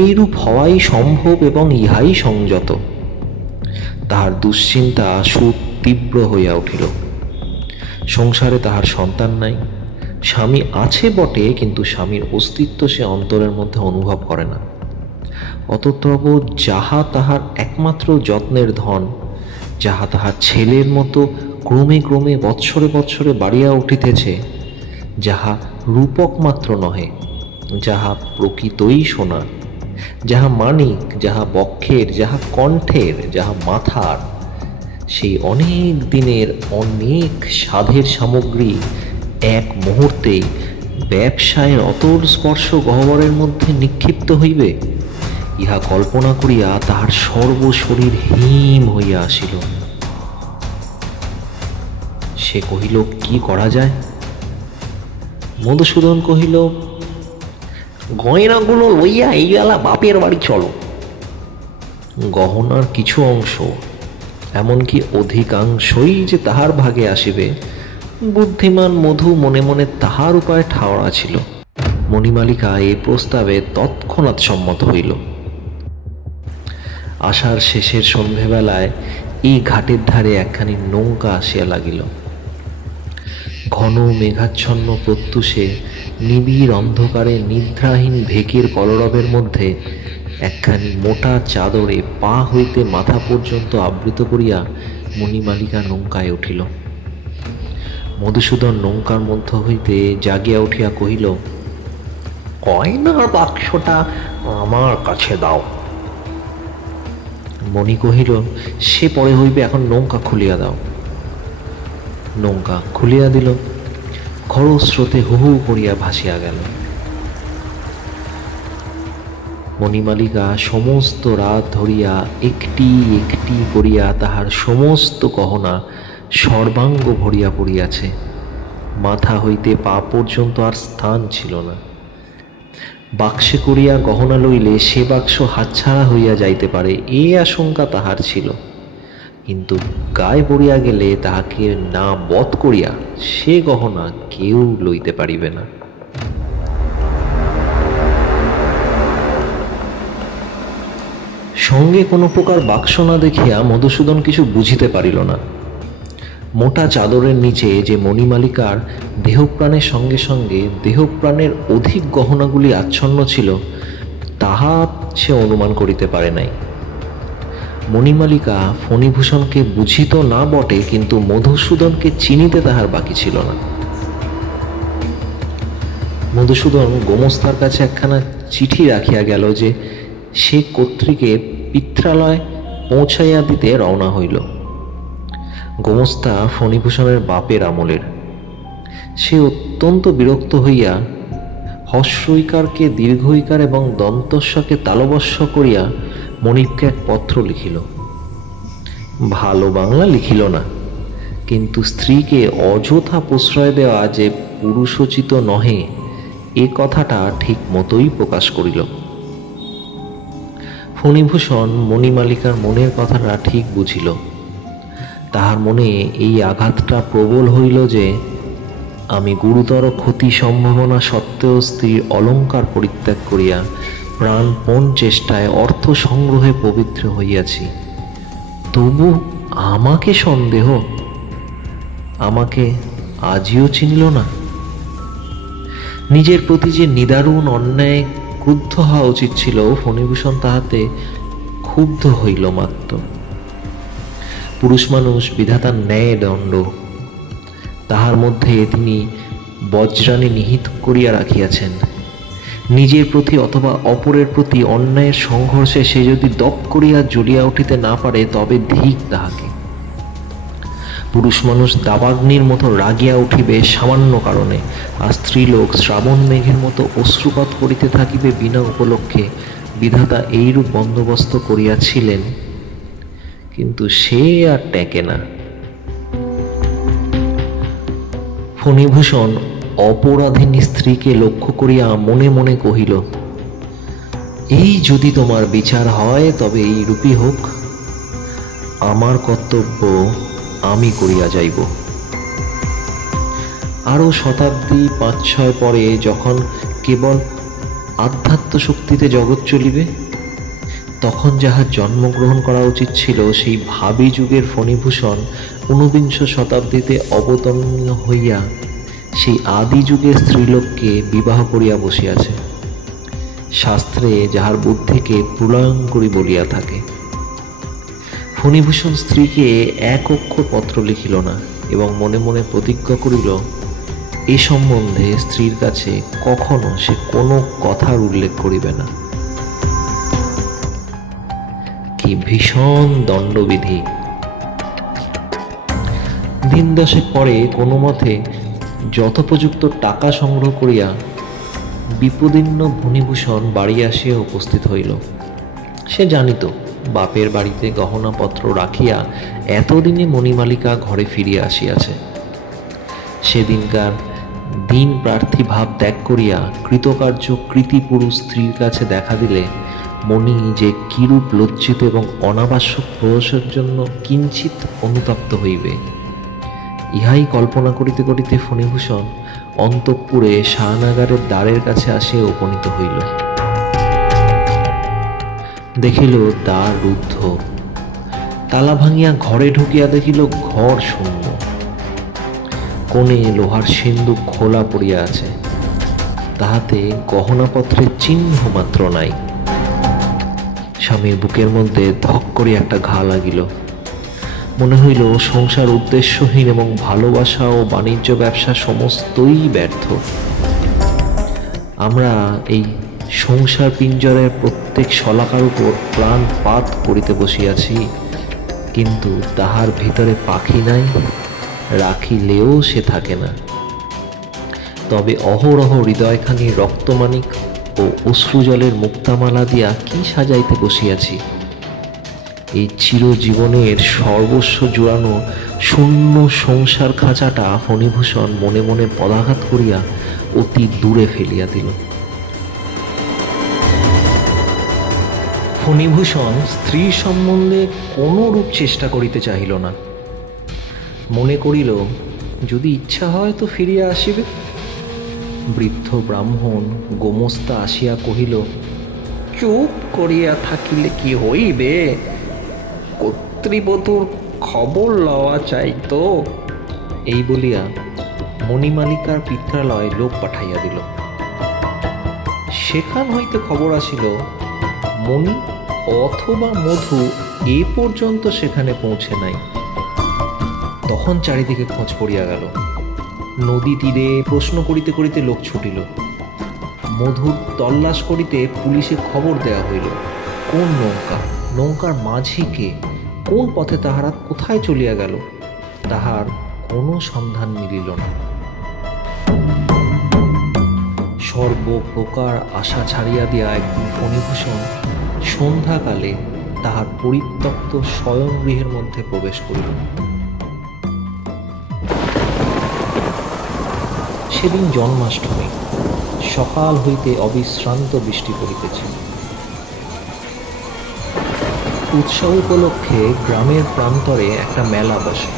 এইরূপ হওয়াই সম্ভব এবং ইহাই সংযত। তাহার দুশ্চিন্তা সুতীব্র হইয়া উঠিল। সংসারে তাহার সন্তান নাই, স্বামী আছে বটে, কিন্তু স্বামীর অস্তিত্ব সে অন্তরের মধ্যে অনুভব করে না। অতএব যাহা তাহার একমাত্র যত্নের ধন, যাহা তাহার ছেলের মতো ক্রমে ক্রমে বৎসরে বৎসরে বাড়িয়া উঠিতেছে, যাহা রূপক মাত্র নহে, যাহা প্রকৃতই সোনা, যাহা মানিক, যাহা বক্ষের, যাহা কণ্ঠের, যাহা মাথার, সেই অনেক দিনের অনেক সাধের সামগ্রী এক মুহূর্তেই ব্যবসায়ের অতল স্পর্শ গহ্বরের মধ্যে নিক্ষিপ্ত হইবে, ইহা কল্পনা করিয়া তাহার সর্বশরীর হিম হইয়া আসিল। সে কহিল, কি করা যায়? মধুসূদন কহিল, গয়নাগুলো লইয়া এই বেলা বাপের বাড়ি চলো। গহনার কিছু অংশ, এমনকি অধিকাংশই যে তাহার ভাগে আসিবে, বুদ্ধিমান মধু মনে মনে তাহার উপায় ঠাওরা ছিল। মণিমালিকা এই প্রস্তাবে তৎক্ষণাৎ সম্মত হইল। আষাঢ় শেষের সন্ধেবেলায় এই ঘাটের ধারে একখানি নৌকা আসিয়া লাগিল। ঘন মেঘাচ্ছন্ন প্রত্যুষে নিবিড় অন্ধকারে নিদ্রাহীন ভেকের কলরবের মধ্যে একখানি মোটা চাদরে পা হইতে মাথা পর্যন্ত আবৃত করিয়া মণিমালিকা নৌকায় উঠিল। মধুসূদন নৌকার মধ্য হইতে জাগিয়া উঠিয়া কহিল, গয়নার বাক্সটা আমার কাছে দাও। মণি কহিল, সে পরে হইবে, এখন নৌকা খুলিয়া দাও। নৌকা খুলিয়া দিল। খরস্রোতে হু হু করিয়া ভাসিয়া গেল। মণিমালিকা সমস্ত রাত ধরিয়া একটি একটি করিয়া তাহার সমস্ত গহনা সর্বাঙ্গ ভরিয়া পড়িয়াছে। মাথা হইতে পা পর্যন্ত আর স্থান ছিল না। বাক্সে করিয়া গহনা লইলে সে বাক্স হাতছাড়া হইয়া যাইতে পারে, এই আশঙ্কা তাহার ছিল। কিন্তু গায়ে পড়িয়া গেলে তাহাকে না বধ করিয়া সে গহনা কেউ লইতে পারিবে না। সঙ্গে কোনো প্রকার বাক্স না দেখিয়া মধুসূদন কিছু বুঝিতে পারিল না। মোটা চাদরের নিচে যে মণিমালিকার দেহপ্রাণের সঙ্গে সঙ্গে দেহপ্রাণের অধিক গহনাগুলি আচ্ছন্ন ছিল, তাহা সে অনুমান করিতে পারে নাই। মণিমালিকা ফণিভূষণকে বুঝিত না বটে, কিন্তু মধুসূদনকে চিনিতে তাহার বাকি ছিল না। মধুসূদন গোমস্তার কাছে একখানা চিঠি রাখিয়া গেল যে সে কর্তৃকে পিত্রালয় পৌঁছাইয়া দিতে রওনা হইল। গোমস্তা ফণিভূষণের বাপের আমলের। সে অত্যন্ত বিরক্ত হইয়া হস্যইকারকে দীর্ঘইকার এবং দন্তস্বকে তালবস্য করিয়া মনিবকে এক পত্র লিখিল। ভালো বাংলা লিখিল না, কিন্তু স্ত্রীকে অযথা প্রশ্রয় দেওয়া যে পুরুষোচিত নহে এ কথাটা ঠিক মতোই প্রকাশ করিল। ফণিভূষণ মণিমালিকার মনের কথাটা ঠিক বুঝিল। তাহার মনে এই আঘাতটা প্রবল হইল যে আমি গুরুতর ক্ষতি সম্ভাবনা সত্ত্বেও স্ত্রীর অলঙ্কার পরিত্যাগ করিয়া প্রাণপণ চেষ্টায় অর্থ সংগ্রহে পবিত্র হইয়াছি, তবু আমাকে সন্দেহ, আমাকে আজিও চিনিল না। নিজের প্রতি যে নিদারুণ অন্যায় ক্রুদ্ধ হওয়া উচিত ছিল, ফণিভূষণ তাহাতে ক্ষুব্ধ হইল মাত্র। পুরুষ মানুষ বিধাতার ন্যায় দণ্ড, তাহার মধ্যে তিনি বজ্রাণী নিহিত করিয়া রাখিয়াছেন। নিজের প্রতি অথবা অপরের প্রতি অন্যায়ের সংঘর্ষে সে যদি দপ করিয়া জ্বলিয়া উঠিতে না পারে, তবে ধিক তাহাকে। পুরুষ মানুষ দাবাগ্নির মতো রাগিয়া উঠিবে সামান্য কারণে, আর স্ত্রীলোক শ্রাবণ মেঘের মতো অশ্রুপাত করিতে থাকিবে বিনা উপলক্ষে। বিধাতা এইরূপ বন্দোবস্ত করিয়াছিলেন, কিন্তু সে আর টেকে না। ফণিভূষণ অপরাধিনী স্ত্রীকে লক্ষ্য করিয়া মনে মনে কহিল, এই যদি তোমার বিচার হয় তবে এই রূপই হোক, আমার কর্তব্য আমি করিয়া যাইব। আরও শতাব্দী 5-6 পরে যখন কেবল আধ্যাত্ম শক্তিতে জগৎ চলিবে, তখন যাহার জন্মগ্রহণ করা উচিত ছিল, সেই ভাবী যুগের ফণিভূষণ 49 শতাব্দীতে অবতীর্ণ হইয়া সেই আদি যুগের স্ত্রীলোককে বিবাহ করিয়া বসিয়াছে। শাস্ত্রে যাহার বুদ্ধিকে প্রলয়ঙ্করী বলিয়া থাকে। ফণিভূষণ স্ত্রীকে এক অক্ষর পত্র লিখিল না এবং মনে মনে প্রতিজ্ঞা করিল, এ সম্বন্ধে স্ত্রীর কাছে কখনো সে কোনো কথার উল্লেখ করিবে না। কি ভীষণ দণ্ডবিধি! দিন 10 পরে কোনো মতে যথোপযুক্ত টাকা সংগ্রহ করিয়া বিপদীর্ণ ফণিভূষণ বাড়ি আসিয়া উপস্থিত হইল। সে জানিত বাপের বাড়িতে গহনাপত্র রাখিয়া এতদিনে মণিমালিকা ঘরে ফিরিয়া আসিয়াছে। সেদিনকার দিন প্রার্থী ভাব ত্যাগ করিয়া কৃতকার্য কৃতিপুরুষ স্ত্রীর কাছে দেখা দিলে মণি যে কিরূপ লজ্জিত এবং অনাবশ্যক প্রয়াসের জন্য কিঞ্চিত অনুতপ্ত হইবে, ইহাই কল্পনা করিতে করিতে ফণিভূষণ অন্তঃপুরে শাহানাগারের দ্বারের কাছে আসিয়া উপনীত হইল। দেখিল দ্বার রুদ্ধ। তালা ভাঙিয়া ঘরে ঢুকিয়া দেখিল ঘর শূন্য। কোণে লোহার সিন্দুক খোলা পড়িয়া আছে, তাহাতে গহনাপত্রের চিহ্ন মাত্র নাই। স্বামীর বুকের মধ্যে ধক করিয়া একটা ঘা লাগিল। মনে হইল সংসার উদ্দেশ্যহীন এবং ভালোবাসা ও বাণিজ্য ব্যবসা সমস্তই ব্যর্থ। আমরা এই সংসার পিঞ্জরের প্রত্যেক শলাকার উপর প্রাণপাত করিতে বসিয়াছি, কিন্তু তাহার ভিতরে পাখি নাই, রাখিলেও সে থাকে না। তবে অহরহ হৃদয়খানি রক্তমানিক ও অশ্রুজলের মুক্তামালা দিয়া কি সাজাইতে বসিয়াছি। এই চিরজীবনের সর্বস্ব জুড়ানো শূন্য সংসার খাঁচাটা ফণিভূষণ মনে মনে পদাঘাত করিয়া অতি দূরে ফেলিয়া দিল। ফণিভূষণ স্ত্রীর সম্বন্ধে কোনো রূপ চেষ্টা করিতে চাহিল না। মনে করিল, যদি ইচ্ছা হয় তো ফিরিয়া আসিবে। বৃদ্ধ ব্রাহ্মণ গোমস্তা আসিয়া কহিল, চুপ করিয়া থাকিলে কি হইবে, কর্তৃবধূর খবর লওয়া চাই তো। এই বলিয়া মণিমালিকার পিত্রালয় লোক পাঠাইয়া দিল। সেখান হইতে খবর আসিল, মণি অথবা মধু এ পর্যন্ত সেখানে পৌঁছে নাই। তখন চারিদিকে খোঁজ পড়িয়া গেল। নদী তীরে প্রশ্ন করিতে করিতে লোক ছুটিল। মধুর তল্লাশ করিতে পুলিশে খবর দেওয়া হইল। কোন নৌকা, নৌকার মাঝি কে, কোন পথে তাহারা কোথায় চলিয়া গেল, তাহার কোনো সন্ধান মিলিল না। সর্বপ্রকার আশা ছাড়িয়া দিয়া একদিন ফণিভূষণ সন্ধ্যাকালে তাহার পরিত্যক্ত শয়নগৃহের মধ্যে প্রবেশ করিল। সেদিন জন্মাষ্টমী, সকাল হইতে অবিশ্রান্ত বৃষ্টি পড়িতেছে। উৎসব উপলক্ষে গ্রামের প্রান্তরে একটা মেলা বসে।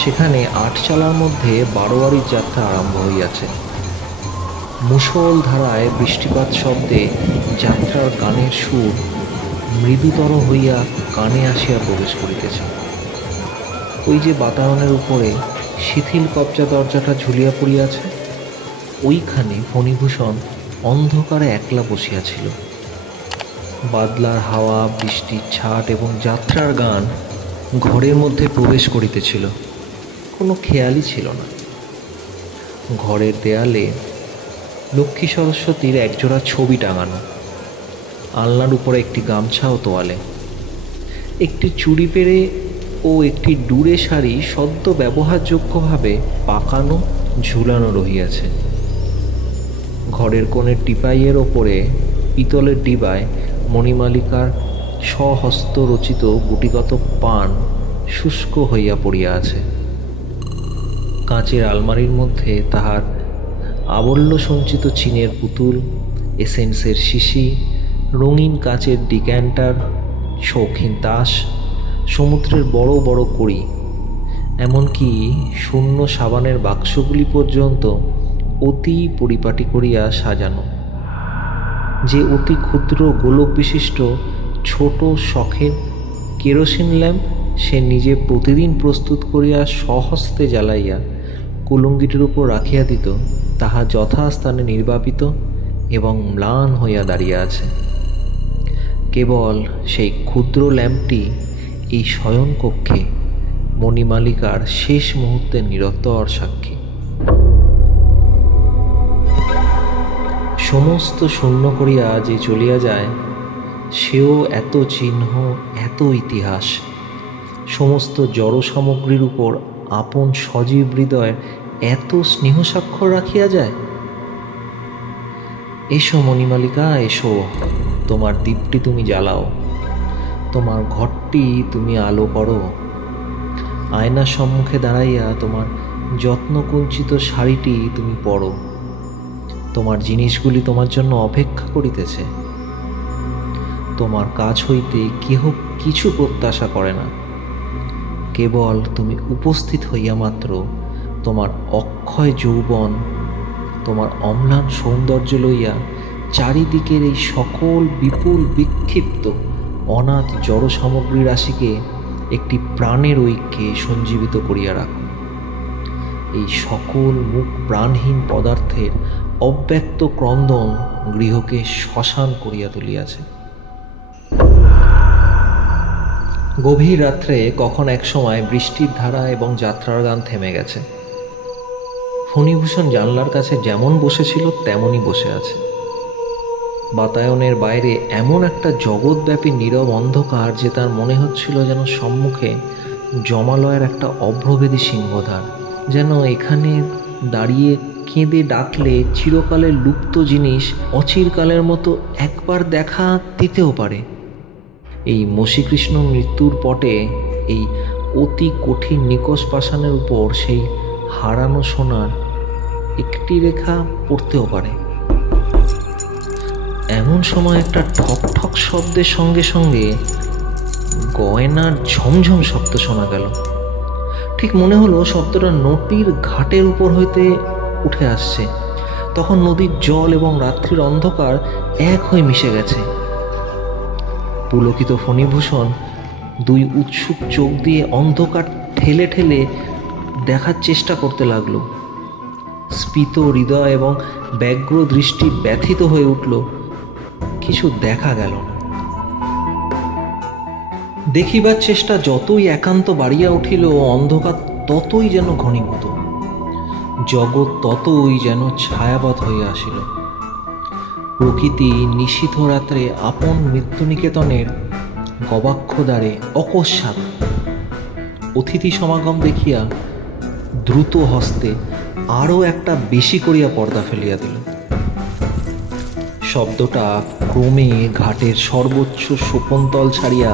সেখানে আটচালার মধ্যে বারোয়ারির যাত্রা আরম্ভ হইয়াছে। মুষল ধারায় বৃষ্টিপাত শব্দে যাত্রার গানের সুর মৃদুতর হইয়া কানে আসিয়া প্রবেশ করিতেছে। ওই যে বাতায়নের উপরে শিথিল কবজা দরজাটা ঝুলিয়া পড়িয়াছে, ওইখানে ফণিভূষণ অন্ধকারে একলা বসিয়াছিল। বাদলার হাওয়া, বৃষ্টির ছাট এবং যাত্রার গান ঘরের মধ্যে প্রবেশ করিতেছিল। কোনো খেয়ালই ছিল না। ঘরের দেয়ালে লক্ষ্মী সরস্বতীর একজোড়া ছবি টাঙানো, আলনার উপরে একটি গামছা ও তোয়ালে, একটি চুড়ি পেরে ও একটি ডুরে শাড়ি সদ্য ব্যবহারযোগ্যভাবে পাকানো ঝুলানো রহিয়াছে। ঘরের কোণের টিপাইয়ের ওপরে পিতলের ডিবায় মণিমালিকার স্বহস্ত রচিত গুটিগত পান শুষ্ক হইয়া পড়িয়া আছে। কাঁচের আলমারির মধ্যে তাহার আবল্য সঞ্চিত চীনের পুতুল, এসেন্সের শিশি, রঙিন কাচের ডিক্যান্টার, শৌখিন তাস, সমুদ্রের বড় বড় কড়ি, এমনকি শূন্য সাবানের বাক্সগুলি পর্যন্ত অতি পরিপাটি করিয়া সাজানো। যে অতি ক্ষুদ্র গোলক বিশিষ্ট ছোট শখের কেরোসিন ল্যাম্প সে নিজে প্রতিদিন প্রস্তুত করিয়া স্বহস্তে জ্বালাইয়া কুলুঙ্গিটির উপর রাখিয়া দিত, তাহা যথাস্থানে নির্বাপিত এবং ম্লান হইয়া দাঁড়িয়ে আছে। কেবল সেই ক্ষুদ্র ল্যাম্পটি এই শয়নকক্ষে মণিমালিকার শেষ মুহূর্তের নিরন্তর সাক্ষী। সমস্ত শূন্য করিয়া যে চলিয়া যায়, সেও এত চিহ্ন, এত ইতিহাস, সমস্ত জড় সামগ্রীর উপর আপন সজীব হৃদয়ের এত স্নেহ স্বাক্ষর রাখিয়া যায়। এসো মণিমালিকা, এসো, তোমার দীপটি তুমি জ্বালাও, তোমার ঘরটি তুমি আলো করো, আয়নার সম্মুখে দাঁড়াইয়া তোমার যত্নকুঞ্চিত শাড়িটি তুমি পরো। তোমার জিনিসগুলি তোমার জন্য অপেক্ষা করিতেছে। তোমার কাছ হইতে কেহ কিছু প্রত্যাশা করে না, কেবল তুমি উপস্থিত হইয়া মাত্র তোমার অক্ষয় যৌবন, তোমার অম্লান সৌন্দর্য লইয়া চারিদিকের এই সকল বিপুল বিক্ষিপ্ত অনাথ জড় সামগ্রী রাশিকে একটি প্রাণের ঐক্যে সঞ্জীবিত করিয়া রাখো। এই সকল মুখ প্রাণহীন পদার্থের অব্যক্ত ক্রন্দন গৃহকে শ্মশান করিয়া তুলিয়াছে। গভীর রাত্রে কখন এক সময় বৃষ্টির ধারা এবং যাত্রার গান থেমে গেছে। ফণিভূষণ জানলার কাছে যেমন বসেছিল তেমনই বসে আছে। বাতায়নের বাইরে এমন একটা জগৎব্যাপী নীরব অন্ধকার যে তার মনে হচ্ছিল যেন সম্মুখে জমালয়ের একটা অভ্রভেদী সিংহদ্বার, যেন এখানে দাঁড়িয়ে কেঁদে ডাকলে চিরকালের লুপ্ত জিনিস অচিরকালের মতো একবার দেখা দিতেও পারে। এই মসীকৃষ্ণ মৃত্যুর পটে এই অতি কঠিন নিকষ পাষাণের উপর সেই হারানো সোনার একটি রেখা পড়তেও পারে। এমন সময় একটা ঠক ঠক শব্দের সঙ্গে সঙ্গে গয়নার ঝমঝম শব্দ শোনা গেল। ঠিক মনে হলো শব্দটা নদীর ঘাটের উপর হইতে উঠে আসছে। তখন নদীর জল এবং রাত্রির অন্ধকার এক হয়ে মিশে গেছে। পুলকিত ফণিভূষণ দুই উৎসুক চোখ দিয়ে অন্ধকার ঠেলে ঠেলে দেখার চেষ্টা করতে লাগলো। স্ফীত হৃদয় এবং ব্যগ্র দৃষ্টি ব্যথিত হয়ে উঠল। কিছু দেখা গেল না। দেখিবার চেষ্টা যতই একান্ত বাড়িয়া উঠিল, অন্ধকার ততই যেন ঘনীভূত, জগৎ ততই যেন ছায়াবৎ হইয়া আসিল। প্রকৃতি নিশীথ রাত্রে আপন মৃত্যুনিকেতনের গবাক্ষ দ্বারে অকস্মাৎ অতিথি সমাগম দেখিয়া দ্রুত হস্তে আরও একটা বেশি করিয়া পর্দা ফেলিয়া দিল। শব্দটা ক্রমে ঘাটের সর্বোচ্চ শোপনতল ছাড়িয়া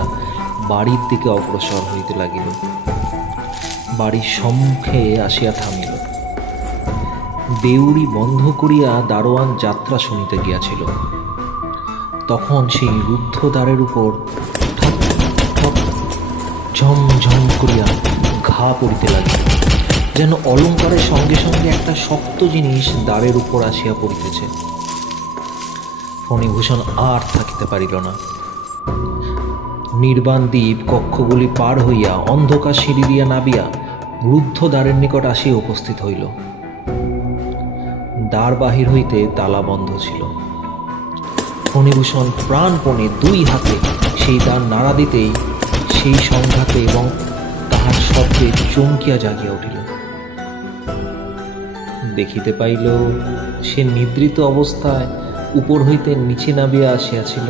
বাড়ির দিকে অগ্রসর হইতে লাগিল। বাড়ির সম্মুখে আসিয়া থামিল। দেউড়ি বন্ধ করিয়া দারোয়ান যাত্রা শুনিতে গিয়াছিল। তখন সেই রুদ্ধ দ্বারের উপর ঠক ঠক ঝমঝম করিয়া ঘা পড়িতে লাগিল, যেন অলঙ্কারের সঙ্গে সঙ্গে একটা শক্ত জিনিস দ্বারের উপর আসিয়া পড়িতেছে। ফণিভূষণ আর থাকিতে পারিল না। নির্বাণ দ্বীপ কক্ষগুলি পার হইয়া অন্ধকার সিঁড়ি দিয়া নামিয়া রুদ্ধ দ্বারের নিকট আসিয়া উপস্থিত হইল। দ্বার বাহির হইতে তালা বন্ধ ছিল। ফণিভূষণ প্রাণপণে দুই হাতে সেই দ্বার নাড়া দিতেই সেই সংঘাতে এবং তাহার শব্দে চমকিয়া জাগিয়া উঠিল। দেখিতে পাইল সে নিদ্রিত অবস্থায় উপর হইতে নিচে নামিয়া আসিয়াছিল।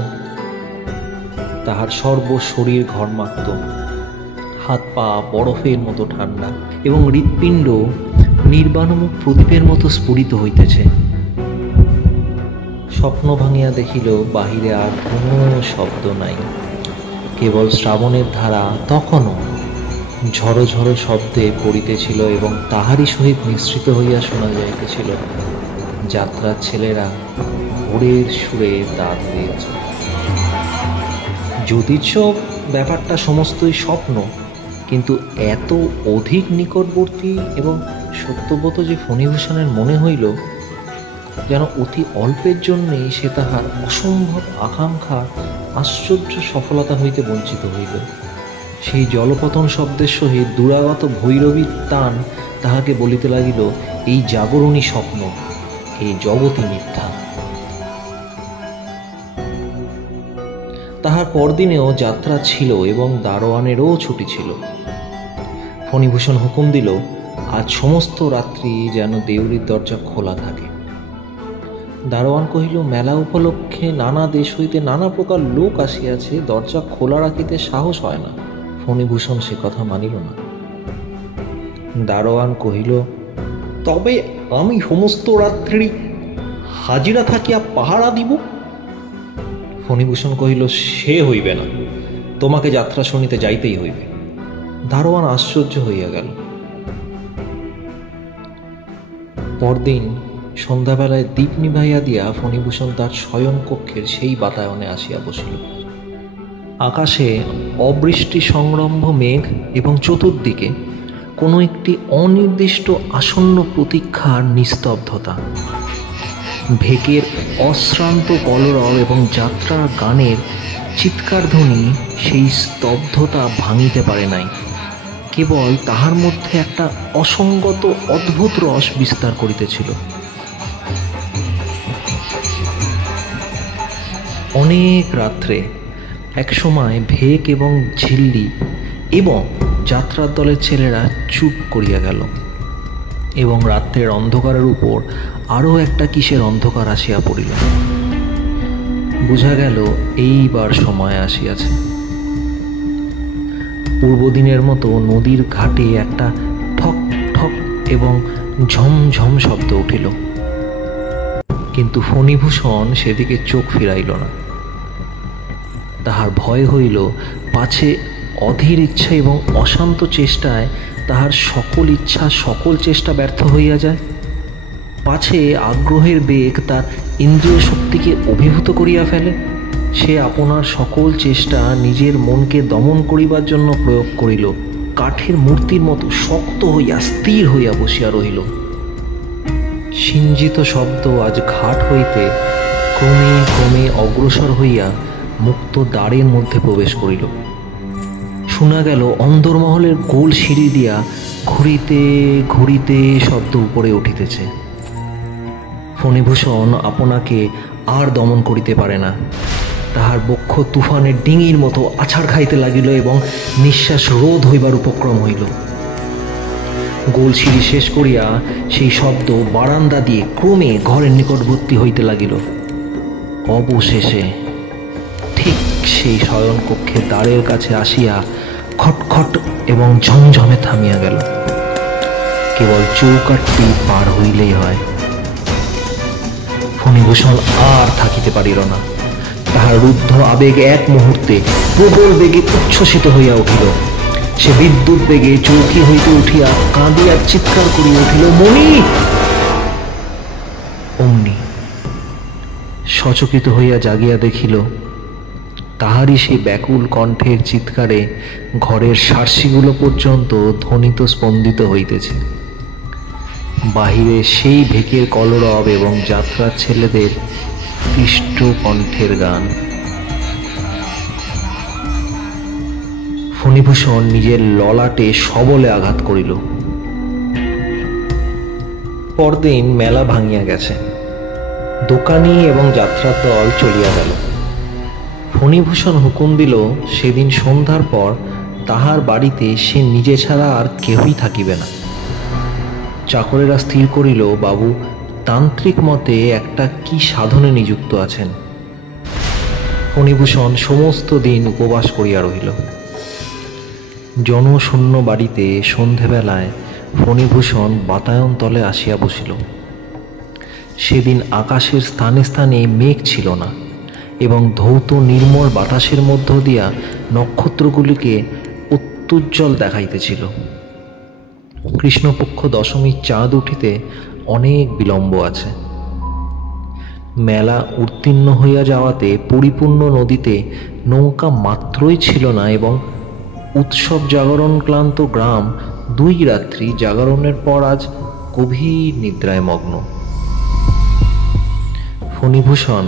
তাহার সর্ব শরীর ঘর্মাক্ত, হাত পা বরফের মতো ঠান্ডা এবং হৃৎপিণ্ড নির্বাণমুখ প্রদীপের মতো স্ফুরিত হইতেছে। স্বপ্ন ভাঙিয়া দেখিল বাহিরে আর কোনো শব্দ নাই, কেবল শ্রাবণের ধারা তখনও ঝড়ো ঝড়ো শব্দে পড়িতেছিল এবং তাহারই সহিত মিশ্রিত হইয়া শোনা যাইতেছিল যাত্রার ছেলেরা ভোরের সুরে দাঁত দিয়েছে। যদিচ ব্যাপারটা সমস্তই স্বপ্ন, কিন্তু এত অধিক নিকটবর্তী এবং সত্যব্রত যে ফণিভূষণের মনে হইল যেন অতি অল্পের জন্যেই সে তাহার অসম্ভব আকাঙ্ক্ষা আশ্চর্য সফলতা হইতে বঞ্চিত হইল। সেই জলপতন শব্দের সহিত দুরাগত ভৈরবীর টান তাহাকে বলিতে লাগিল, এই জাগরণী স্বপ্ন, এই জগৎই মিথ্যা। তাহার পরদিনেও যাত্রা ছিল এবং দারোয়ানেরও ছুটি ছিল। ফণিভূষণ হুকুম দিল, আজ সমস্ত রাত্রি যেন দেউড়ির দরজা খোলা থাকে। দারোয়ান কহিল, মেলা উপলক্ষে নানা দেশ হইতে নানা প্রকার লোক আসিয়াছে, দরজা খোলা রাখিতে সাহস হয় না। ফণিভূষণ সে কথা মানিল না। দারোয়ান কহিল, তবে আমি সমস্ত রাত্রি হাজিরা থাকিয়া পাহারা দিব। ফণিভূষণ কহিল, সে হইবে না, তোমাকে যাত্রা শুনিতে যাইতেই হইবে। দারোয়ান আশ্চর্য হইয়া গেল। পরদিন সন্ধ্যাবেলায় দীপ নিভাইয়া দিয়া ফণিভূষণ তার শয়ন কক্ষের সেই বাতায়নে আসিয়া বসিল। আকাশে অবৃষ্টি সংরম্ভ মেঘ এবং চতুর্দিকে কোনো একটি অনির্দিষ্ট আসন্ন প্রতীক্ষার নিস্তব্ধতা। ভেকের অশ্রান্ত কলরব এবং যাত্রার গানের চিৎকার ধ্বনি সেই স্তব্ধতা ভাঙিতে পারে নাই, কেবল তাহার মধ্যে একটা অসঙ্গত অদ্ভুত রস বিস্তার করিতেছিল। অনেক রাত্রে একসময় ভেক এবং ঝিল্লি এবং যাত্রার দলের ছেলেরা চুপ করিয়া গেল এবং রাত্রের অন্ধকারের উপর আরও একটা কিসের অন্ধকার আসিয়া পড়িল। বোঝা গেল এইবার সময় আসিয়াছে। পূর্বদিনের মতো নদীর ঘাটে একটা ঠক ঠক এবং ঝমঝম শব্দ উঠিল, কিন্তু ফণিভূষণ সেদিকে চোখ ফিরাইল না। তাহার ভয় হইল পাছে অধীর ইচ্ছা এবং অশান্ত চেষ্টায় তাহার সকল ইচ্ছা সকল চেষ্টা ব্যর্থ হইয়া যায়, পাছে আগ্রহের বেগ তার ইন্দ্রিয় শক্তিকে অভিভূত করিয়া ফেলে। সে আপনার সকল চেষ্টা নিজের মনকে দমন করিবার জন্য প্রয়োগ করিল, কাঠের মূর্তির মতো শক্ত হইয়া স্থির হইয়া বসিয়া রহিল। সিঞ্জিত শব্দ আজ ঘাট হইতে ক্রমে ক্রমে অগ্রসর হইয়া মুক্ত দ্বারের মধ্যে প্রবেশ করিল। শোনা গেল অন্দরমহলের গোল সিঁড়ি দিয়া ঘুরিতে ঘুরিতে শব্দ উপরে উঠিতেছে। ফণিভূষণ আপনাকে আর দমন করিতে পারে না। তাহার বক্ষ তুফানের ডিঙির মতো আছাড় খাইতে লাগিল এবং নিঃশ্বাস রোধ হইবার উপক্রম হইল। গোল সিঁড়ি শেষ করিয়া সেই শব্দ বারান্দা দিয়ে ক্রমে ঘরের নিকটবর্তী হইতে লাগিল। অবশেষে ঠিক সেই শয়নকক্ষের দ্বারের কাছে আসিয়া খটখট এবং ঝমঝমে থামিয়া গেল। কেবল চৌকাঠটি পার হইলেই হয়। ফণিভূষণ আর থাকিতে পারিল না। তাহার রুদ্ধ আবেগ এক মুহূর্তে প্রবল বেগে উচ্ছ্বসিত হইয়া উঠিল। সে বিদ্যুৎ বেগে চৌকি হইতে উঠিয়া কাঁদিয়া চিৎকার করিয়া উঠিল, মণি! অমনি সচকিত হইয়া জাগিয়া দেখিল, তাহারই সেই ব্যাকুল কণ্ঠের চিৎকারে ঘরের সার্সিগুলো পর্যন্ত ধ্বনিত স্পন্দিত হইতেছে। বাহিরে সেই ভেকের কলরব এবং যাত্রার ছেলেদের ক্লিষ্ট কণ্ঠের গান। ফণিভূষণ নিজের ললাটে সবলে আঘাত করিল। পরদিন মেলা ভাঙিয়া গেছে। দোকানি এবং যাত্রার দল চলিয়া গেল। ফণিভূষণ হুকুম দিল, সেদিন সন্ধ্যার পর তাহার বাড়িতে সে নিজে ছাড়া আর কেহই থাকিবে না। চাকরেরা স্থির করিল, বাবু তান্ত্রিক মতে একটা কি সাধনে নিযুক্ত আছেন। ফণিভূষণ সমস্ত দিন উপবাস করিয়া রহিল। জনশূন্য বাড়িতে সন্ধেবেলায় ফণিভূষণ বাতায়ন তলে আসিয়া বসিল। সেদিন আকাশের স্থানে স্থানে মেঘ ছিল না এবং ধৌত নির্মল বাতাসের মধ্য দিয়া নক্ষত্রগুলিকে অত্যুজ্জ্বল দেখাইতেছিল। কৃষ্ণপক্ষ দশমীর চাঁদ উঠিতে অনেক বিলম্ব আছে। মেলা উত্তীর্ণ হইয়া যাওয়াতে পরিপূর্ণ নদীতে নৌকা মাত্রই ছিল না এবং উৎসব জাগরণ ক্লান্ত গ্রাম 2 রাত্রি জাগরণের পর আজ গভীর নিদ্রায় মগ্ন। ফণিভূষণ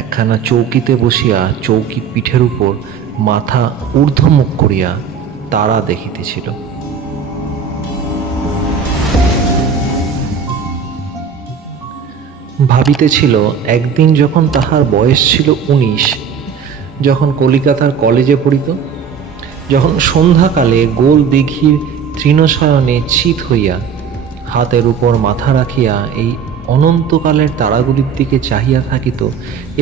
একখানা চৌকিতে বসিয়া চৌকি পিঠের উপর মাথা ঊর্ধ্বমুখ করিয়া তারা দেখিতেছিল। ভাবিতেছিল, একদিন যখন তাহার বয়স ছিল 19, যখন কলিকাতার কলেজে পড়িত, যখন সন্ধ্যাকালে গোল দিঘির তৃণশয়নে চিত হইয়া হাতের উপর মাথা রাখিয়া এই অনন্তকালের তারাগুলির দিকে চাহিয়া থাকিত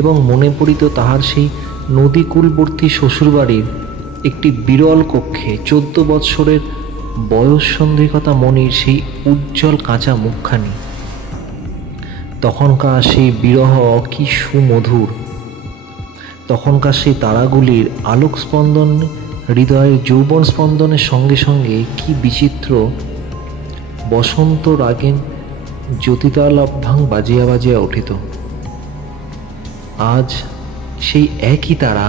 এবং মনে পড়িত তাহার সেই নদীকূলবর্তী শ্বশুরবাড়ির একটি বিরল কক্ষে 14 বৎসরের বয়ঃসন্ধিকতা মনির সেই উজ্জ্বল কাঁচা মুখখানি। তখনকার সেই বিরহ কি সুমধুর! তখনকার সেই তারাগুলির আলোক স্পন্দন হৃদয়ের যৌবন স্পন্দনের সঙ্গে সঙ্গে কি বিচিত্র বসন্ত রাগেন জ্যোতিতালভ্যাং বাজিয়া বাজিয়া উঠিত। আজ সেই একই তারা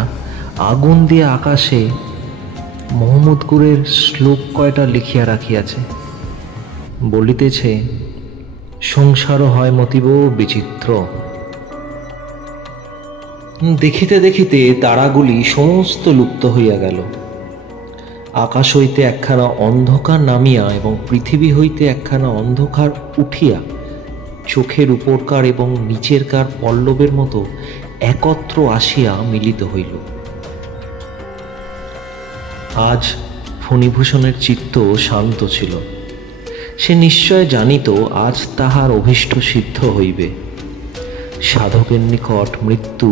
আগুন দিয়ে আকাশে মোহাম্মদপুরের শ্লোক কয়টা লিখিয়া রাখিয়াছে। বলিতেছে, সংসার হয় মতিব বিচিত্র। দেখিতে দেখিতে তারাগুলি সমস্ত লুপ্ত হইয়া গেল। আকাশ হইতে একখানা অন্ধকার নামিয়া এবং পৃথিবী হইতে একখানা অন্ধকার উঠিয়া চোখের উপরকার এবং নিচেরকার পল্লবের মতো একত্র আসিয়া মিলিত হইল। আজ ফণিভূষণের চিত্ত শান্ত ছিল। সে নিশ্চয় জানিত আজ তাহার অভীষ্ট সিদ্ধ হইবে। সাধকের নিকট মৃত্যু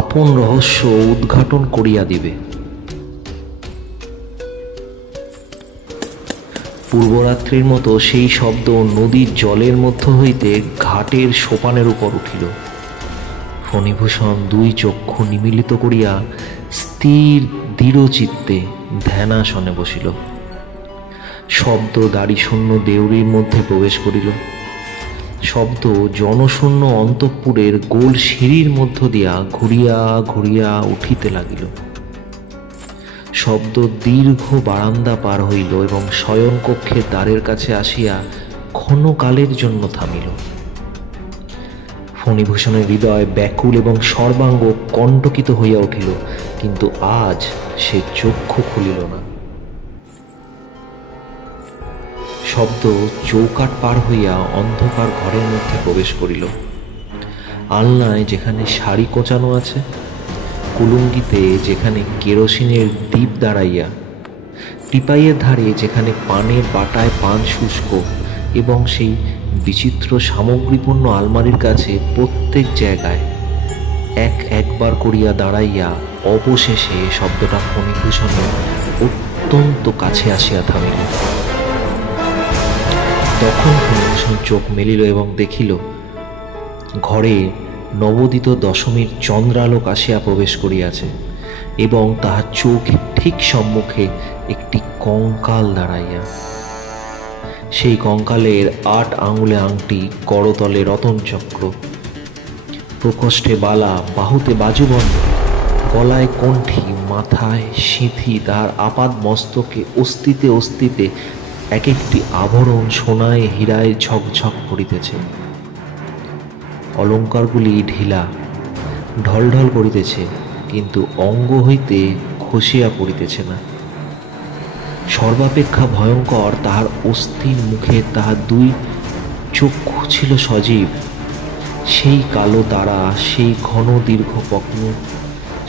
আপন রহস্য উদ্ঘাটন করিয়া দিবে। পূর্বরাত্রির মতো সেই শব্দ নদীর জলের মধ্য হইতে ঘাটের সোপানের উপর উঠিল। ফণিভূষণ 2 চক্ষু নিমীলিত করিয়া স্থির দৃঢ় চিত্তে ধ্যানাসনে বসিল। শব্দ দাড়িশূন্য দেউড়ির মধ্যে প্রবেশ করিল। শব্দ জনশূন্য অন্তঃপুরের গোল সিঁড়ির মধ্য দিয়া ঘুরিয়া ঘুরিয়া উঠিতে লাগিল। শব্দ দীর্ঘ বারান্দা পার হইল এবং শয়নকক্ষের দ্বারের কাছে আসিয়া ক্ষণকালের জন্য থামিল। ফণিভূষণের হৃদয় ব্যাকুল এবং সর্বাঙ্গ কণ্টকিত হইয়া উঠিল, কিন্তু আজ সে চক্ষু খুলিল না। শব্দ চৌকাঠ পার হইয়া অন্ধকার ঘরের মধ্যে প্রবেশ করিল। আলনায় যেখানে শাড়ি কোচানো আছে, কুলুঙ্গিতে যেখানে কেরোসিনের দ্বীপ দাঁড়াইয়া, টিপাইয়ের ধারে যেখানে পানের বাটায় পান শুষ্ক এবং সেই বিচিত্র সামগ্রীপূর্ণ আলমারির কাছে প্রত্যেক জায়গায় একবার করিয়া দাঁড়াইয়া অবশেষে শব্দটা ফণিভূষণের অত্যন্ত কাছে আসিয়া থামিল। তখন ফণিভূষণ চোখ মেলিল এবং দেখিল ঘরে নবোদিত দশমীর চন্দ্রালোক আসিয়া প্রবেশ করিয়াছে এবং তাহার চোখ ঠিক সম্মুখে একটি কঙ্কাল দাঁড়াইয়া। সেই কঙ্কালের 8 আঙুলে আংটি, করতলে রতনচক্র, প্রকোষ্ঠে বালা, বাহুতে বাজুবন্ধ, গলায় কণ্ঠী, মাথায় সিঁথি, তাহার আপাদ মস্তকে অস্তিতে অস্তিতে এক একটি আভরণ সোনায় হীরায় ঝকঝক করিতেছে। অলঙ্কারগুলি ঢিলা, ঢলঢল করিতেছে, কিন্তু অঙ্গ হইতে খসিয়া পড়িতেছে না। সর্বাপেক্ষা ভয়ঙ্কর তাহার অস্থির মুখে তাহার 2 চক্ষু ছিল সজীব। সেই কালো তারা, সেই ঘন দীর্ঘ পক্ন,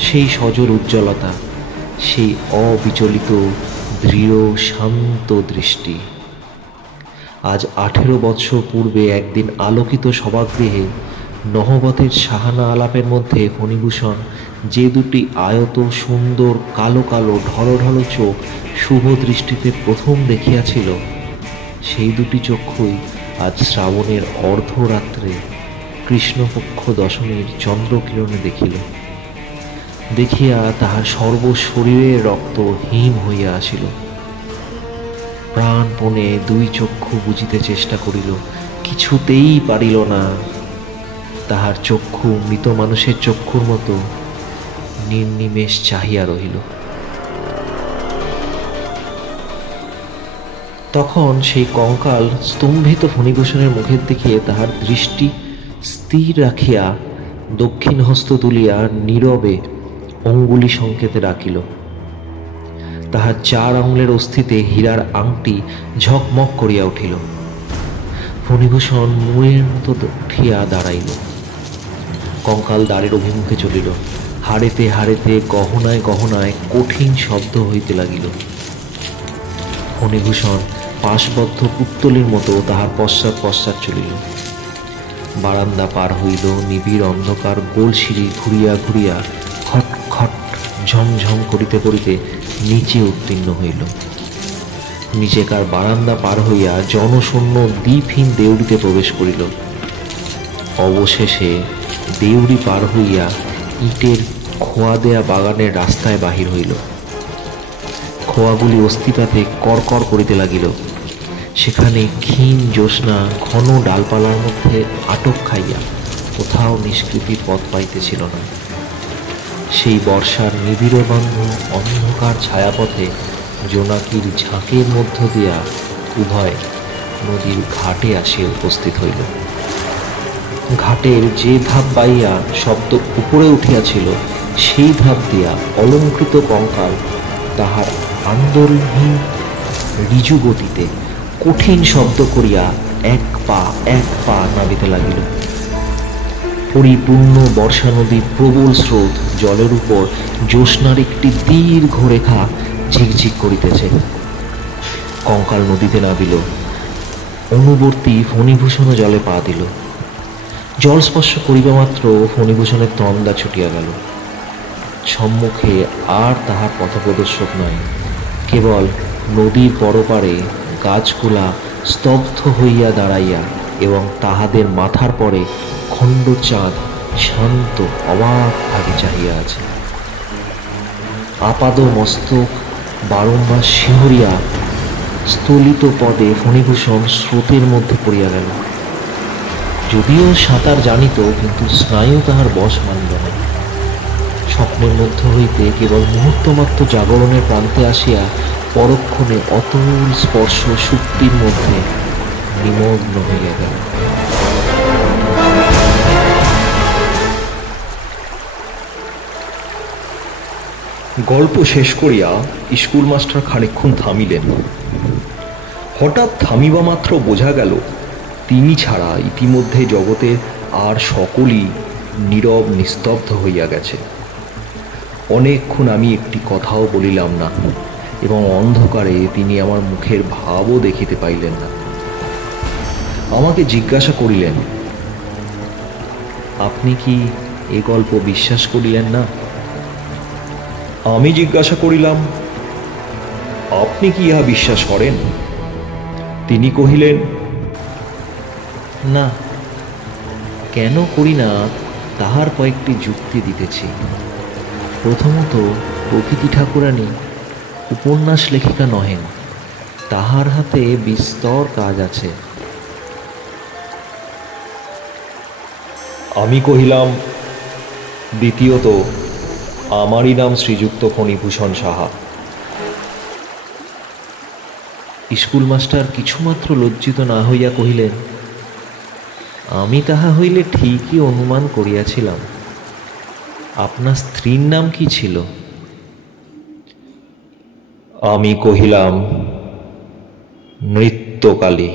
সেই সজল উজ্জ্বলতা, সেই অবিচলিত দৃঢ় শান্ত দৃষ্টি। আজ 18 বৎসর পূর্বে একদিন আলোকিত সভাগৃহে নহবতের সাহানা আলাপের মধ্যে ফণিভূষণ যে 2টি আয়ত সুন্দর কালো কালো ঢলঢল চোখ শুভ দৃষ্টিতে প্রথম দেখিয়াছিল, সেই 2টি চক্ষুই আজ শ্রাবণের অর্ধরাত্রে কৃষ্ণপক্ষ দশমীর চন্দ্রকিরণে দেখিল। দেখিয়া তাহার সর্বশরীরের রক্ত হিম হইয়া আসিল। প্রাণপণে 2 চক্ষু বুঝিতে চেষ্টা করিল, কিছুতেই পারিল না। তাহার চক্ষু মৃত মানুষের চক্ষুর মতো নির্নিমেষ চাহিয়া রহিল। তখন সেই কঙ্কাল স্তম্ভিত ফণিভূষণের মুখের দিকে তাহার দৃষ্টি স্থির রাখিয়া দক্ষিণ হস্ত তুলিয়া নীরবে অঙ্গুলি সংকেতে রাখিল। তাহার 4 আঙুলের অস্থিতে হীরার আংটি ঝকমক করিয়া উঠিল। ফণিভূষণ মূঢ়ের মতো উঠিয়া দাঁড়াইল। কঙ্কাল দ্বারের অভিমুখে চলিল। হাড়েতে হাড়েতে গহনায় গহনায় কঠিন শব্দ হইতে লাগিল। ফণিভূষণ পাশবদ্ধ পুত্তলির মতো তাহার পশ্চাৎ পশ্চাৎ চলিল। বারান্দা পার হইল। নিবিড় অন্ধকার গোল সিঁড়ি ঘুরিয়া ঘুরিয়া খট খট ঝমঝম করিতে করিতে নিচে উত্তীর্ণ হইল। নিচেকার বারান্দা পার হইয়া জনশূন্য দ্বীপহীন দেউড়িতে প্রবেশ করিল। অবশেষে দেউড়ি পার হইয়া ইটের খোয়া দেয়া বাগানের রাস্তায় বাহির হইল। খোয়াগুলি অস্তিপাতে করকর করিতে লাগিল। সেখানে ক্ষীণ জ্যোৎস্না ঘন ডালপালার মধ্যে আটক খাইয়া কোথাও নিষ্কৃতির পথ পাইতেছিল না। সেই বর্ষার নিবিড় বন্ধ অন্ধকার ছায়াপথে জোনাকির ঝাঁকের মধ্য দিয়া উভয় নদীর ঘাটে আসিয়া উপস্থিত হইল। ঘাটের যে ধাপ বাইয়া শব্দ উপরে উঠিয়াছিল, সেই ধাপ দিয়া অলঙ্কৃত কঙ্কাল তাহার আন্দোলনহীন ঋজু গতিতে কঠিন শব্দ করিয়া এক পা নামিতে লাগিল। পরিপূর্ণ বর্ষা নদীর প্রবল স্রোত জলের উপর জ্যোৎস্নার একটি দীর্ঘ রেখা ঝিকঝিক করিতেছে। কঙ্কাল নদীতে নামিল। অনুবর্তী ফণিভূষণও জলে পা দিল। জল স্পর্শ করিবা মাত্র ফণিভূষণের তন্দা ছুটিয়া গেল। সম্মুখে আর তাহার পথপ্রদর্শক নাই, কেবল নদীর পরপারে গাছগুলা স্তব্ধ হইয়া দাঁড়াইয়া এবং তাহাদের মাথার পরে খণ্ড চাঁদ শান্ত অবাকভাবে চাহিয়া আছে। আপাদ মস্তক বারংবার শিহরিয়া স্থলিত পদে ফণিভূষণ স্রোতের মধ্যে পড়িয়া গেল। যদিও সাঁতার জানিত, কিন্তু স্নায়ু তাহার বশ মানিল না। স্বপ্নের মধ্য হইতে কেবল মুহূর্তমাত্র জাগরণের প্রান্তে আসিয়া পরক্ষণে অতুল স্পর্শ সুপ্তির মধ্যে নিমগ্ন হইয়া গেল। গল্প শেষ করিয়া স্কুল মাস্টার খানিকক্ষণ থামিলেন। হঠাৎ থামিবা মাত্র বোঝা গেল তিনি ছাড়া ইতিমধ্যে জগতে আর সকলই নীরব নিস্তব্ধ হইয়া গেছে। অনেকক্ষণ আমি একটি কথাও বলিলাম না এবং অন্ধকারে তিনি আমার মুখের ভাবও দেখিতে পাইলেন না। আমাকে জিজ্ঞাসা করিলেন, আপনি কি এ গল্প বিশ্বাস করিলেন না? আমি জিজ্ঞাসা করিলাম, আপনি কি ইহা বিশ্বাস করেন? তিনি কহিলেন, না, কেন করি না তাহার কয়েকটি যুক্তি দিতেছি। প্রথমত, প্রকৃতি ঠাকুরানী উপন্যাস লেখিকা নহেন, তাহার হাতে বিস্তর কাজ আছে। আমি কহিলাম, দ্বিতীয়ত, আমারই নাম শ্রীযুক্ত ফণিভূষণ সাহা। স্কুল মাস্টার কিছুমাত্র লজ্জিত না হইয়া কহিলেন, আমি তাহা হইলে ঠিকই অনুমান করিয়াছিলাম। আপনার স্ত্রীর নাম কি ছিল? আমি কহিলাম, নৃত্যকালী।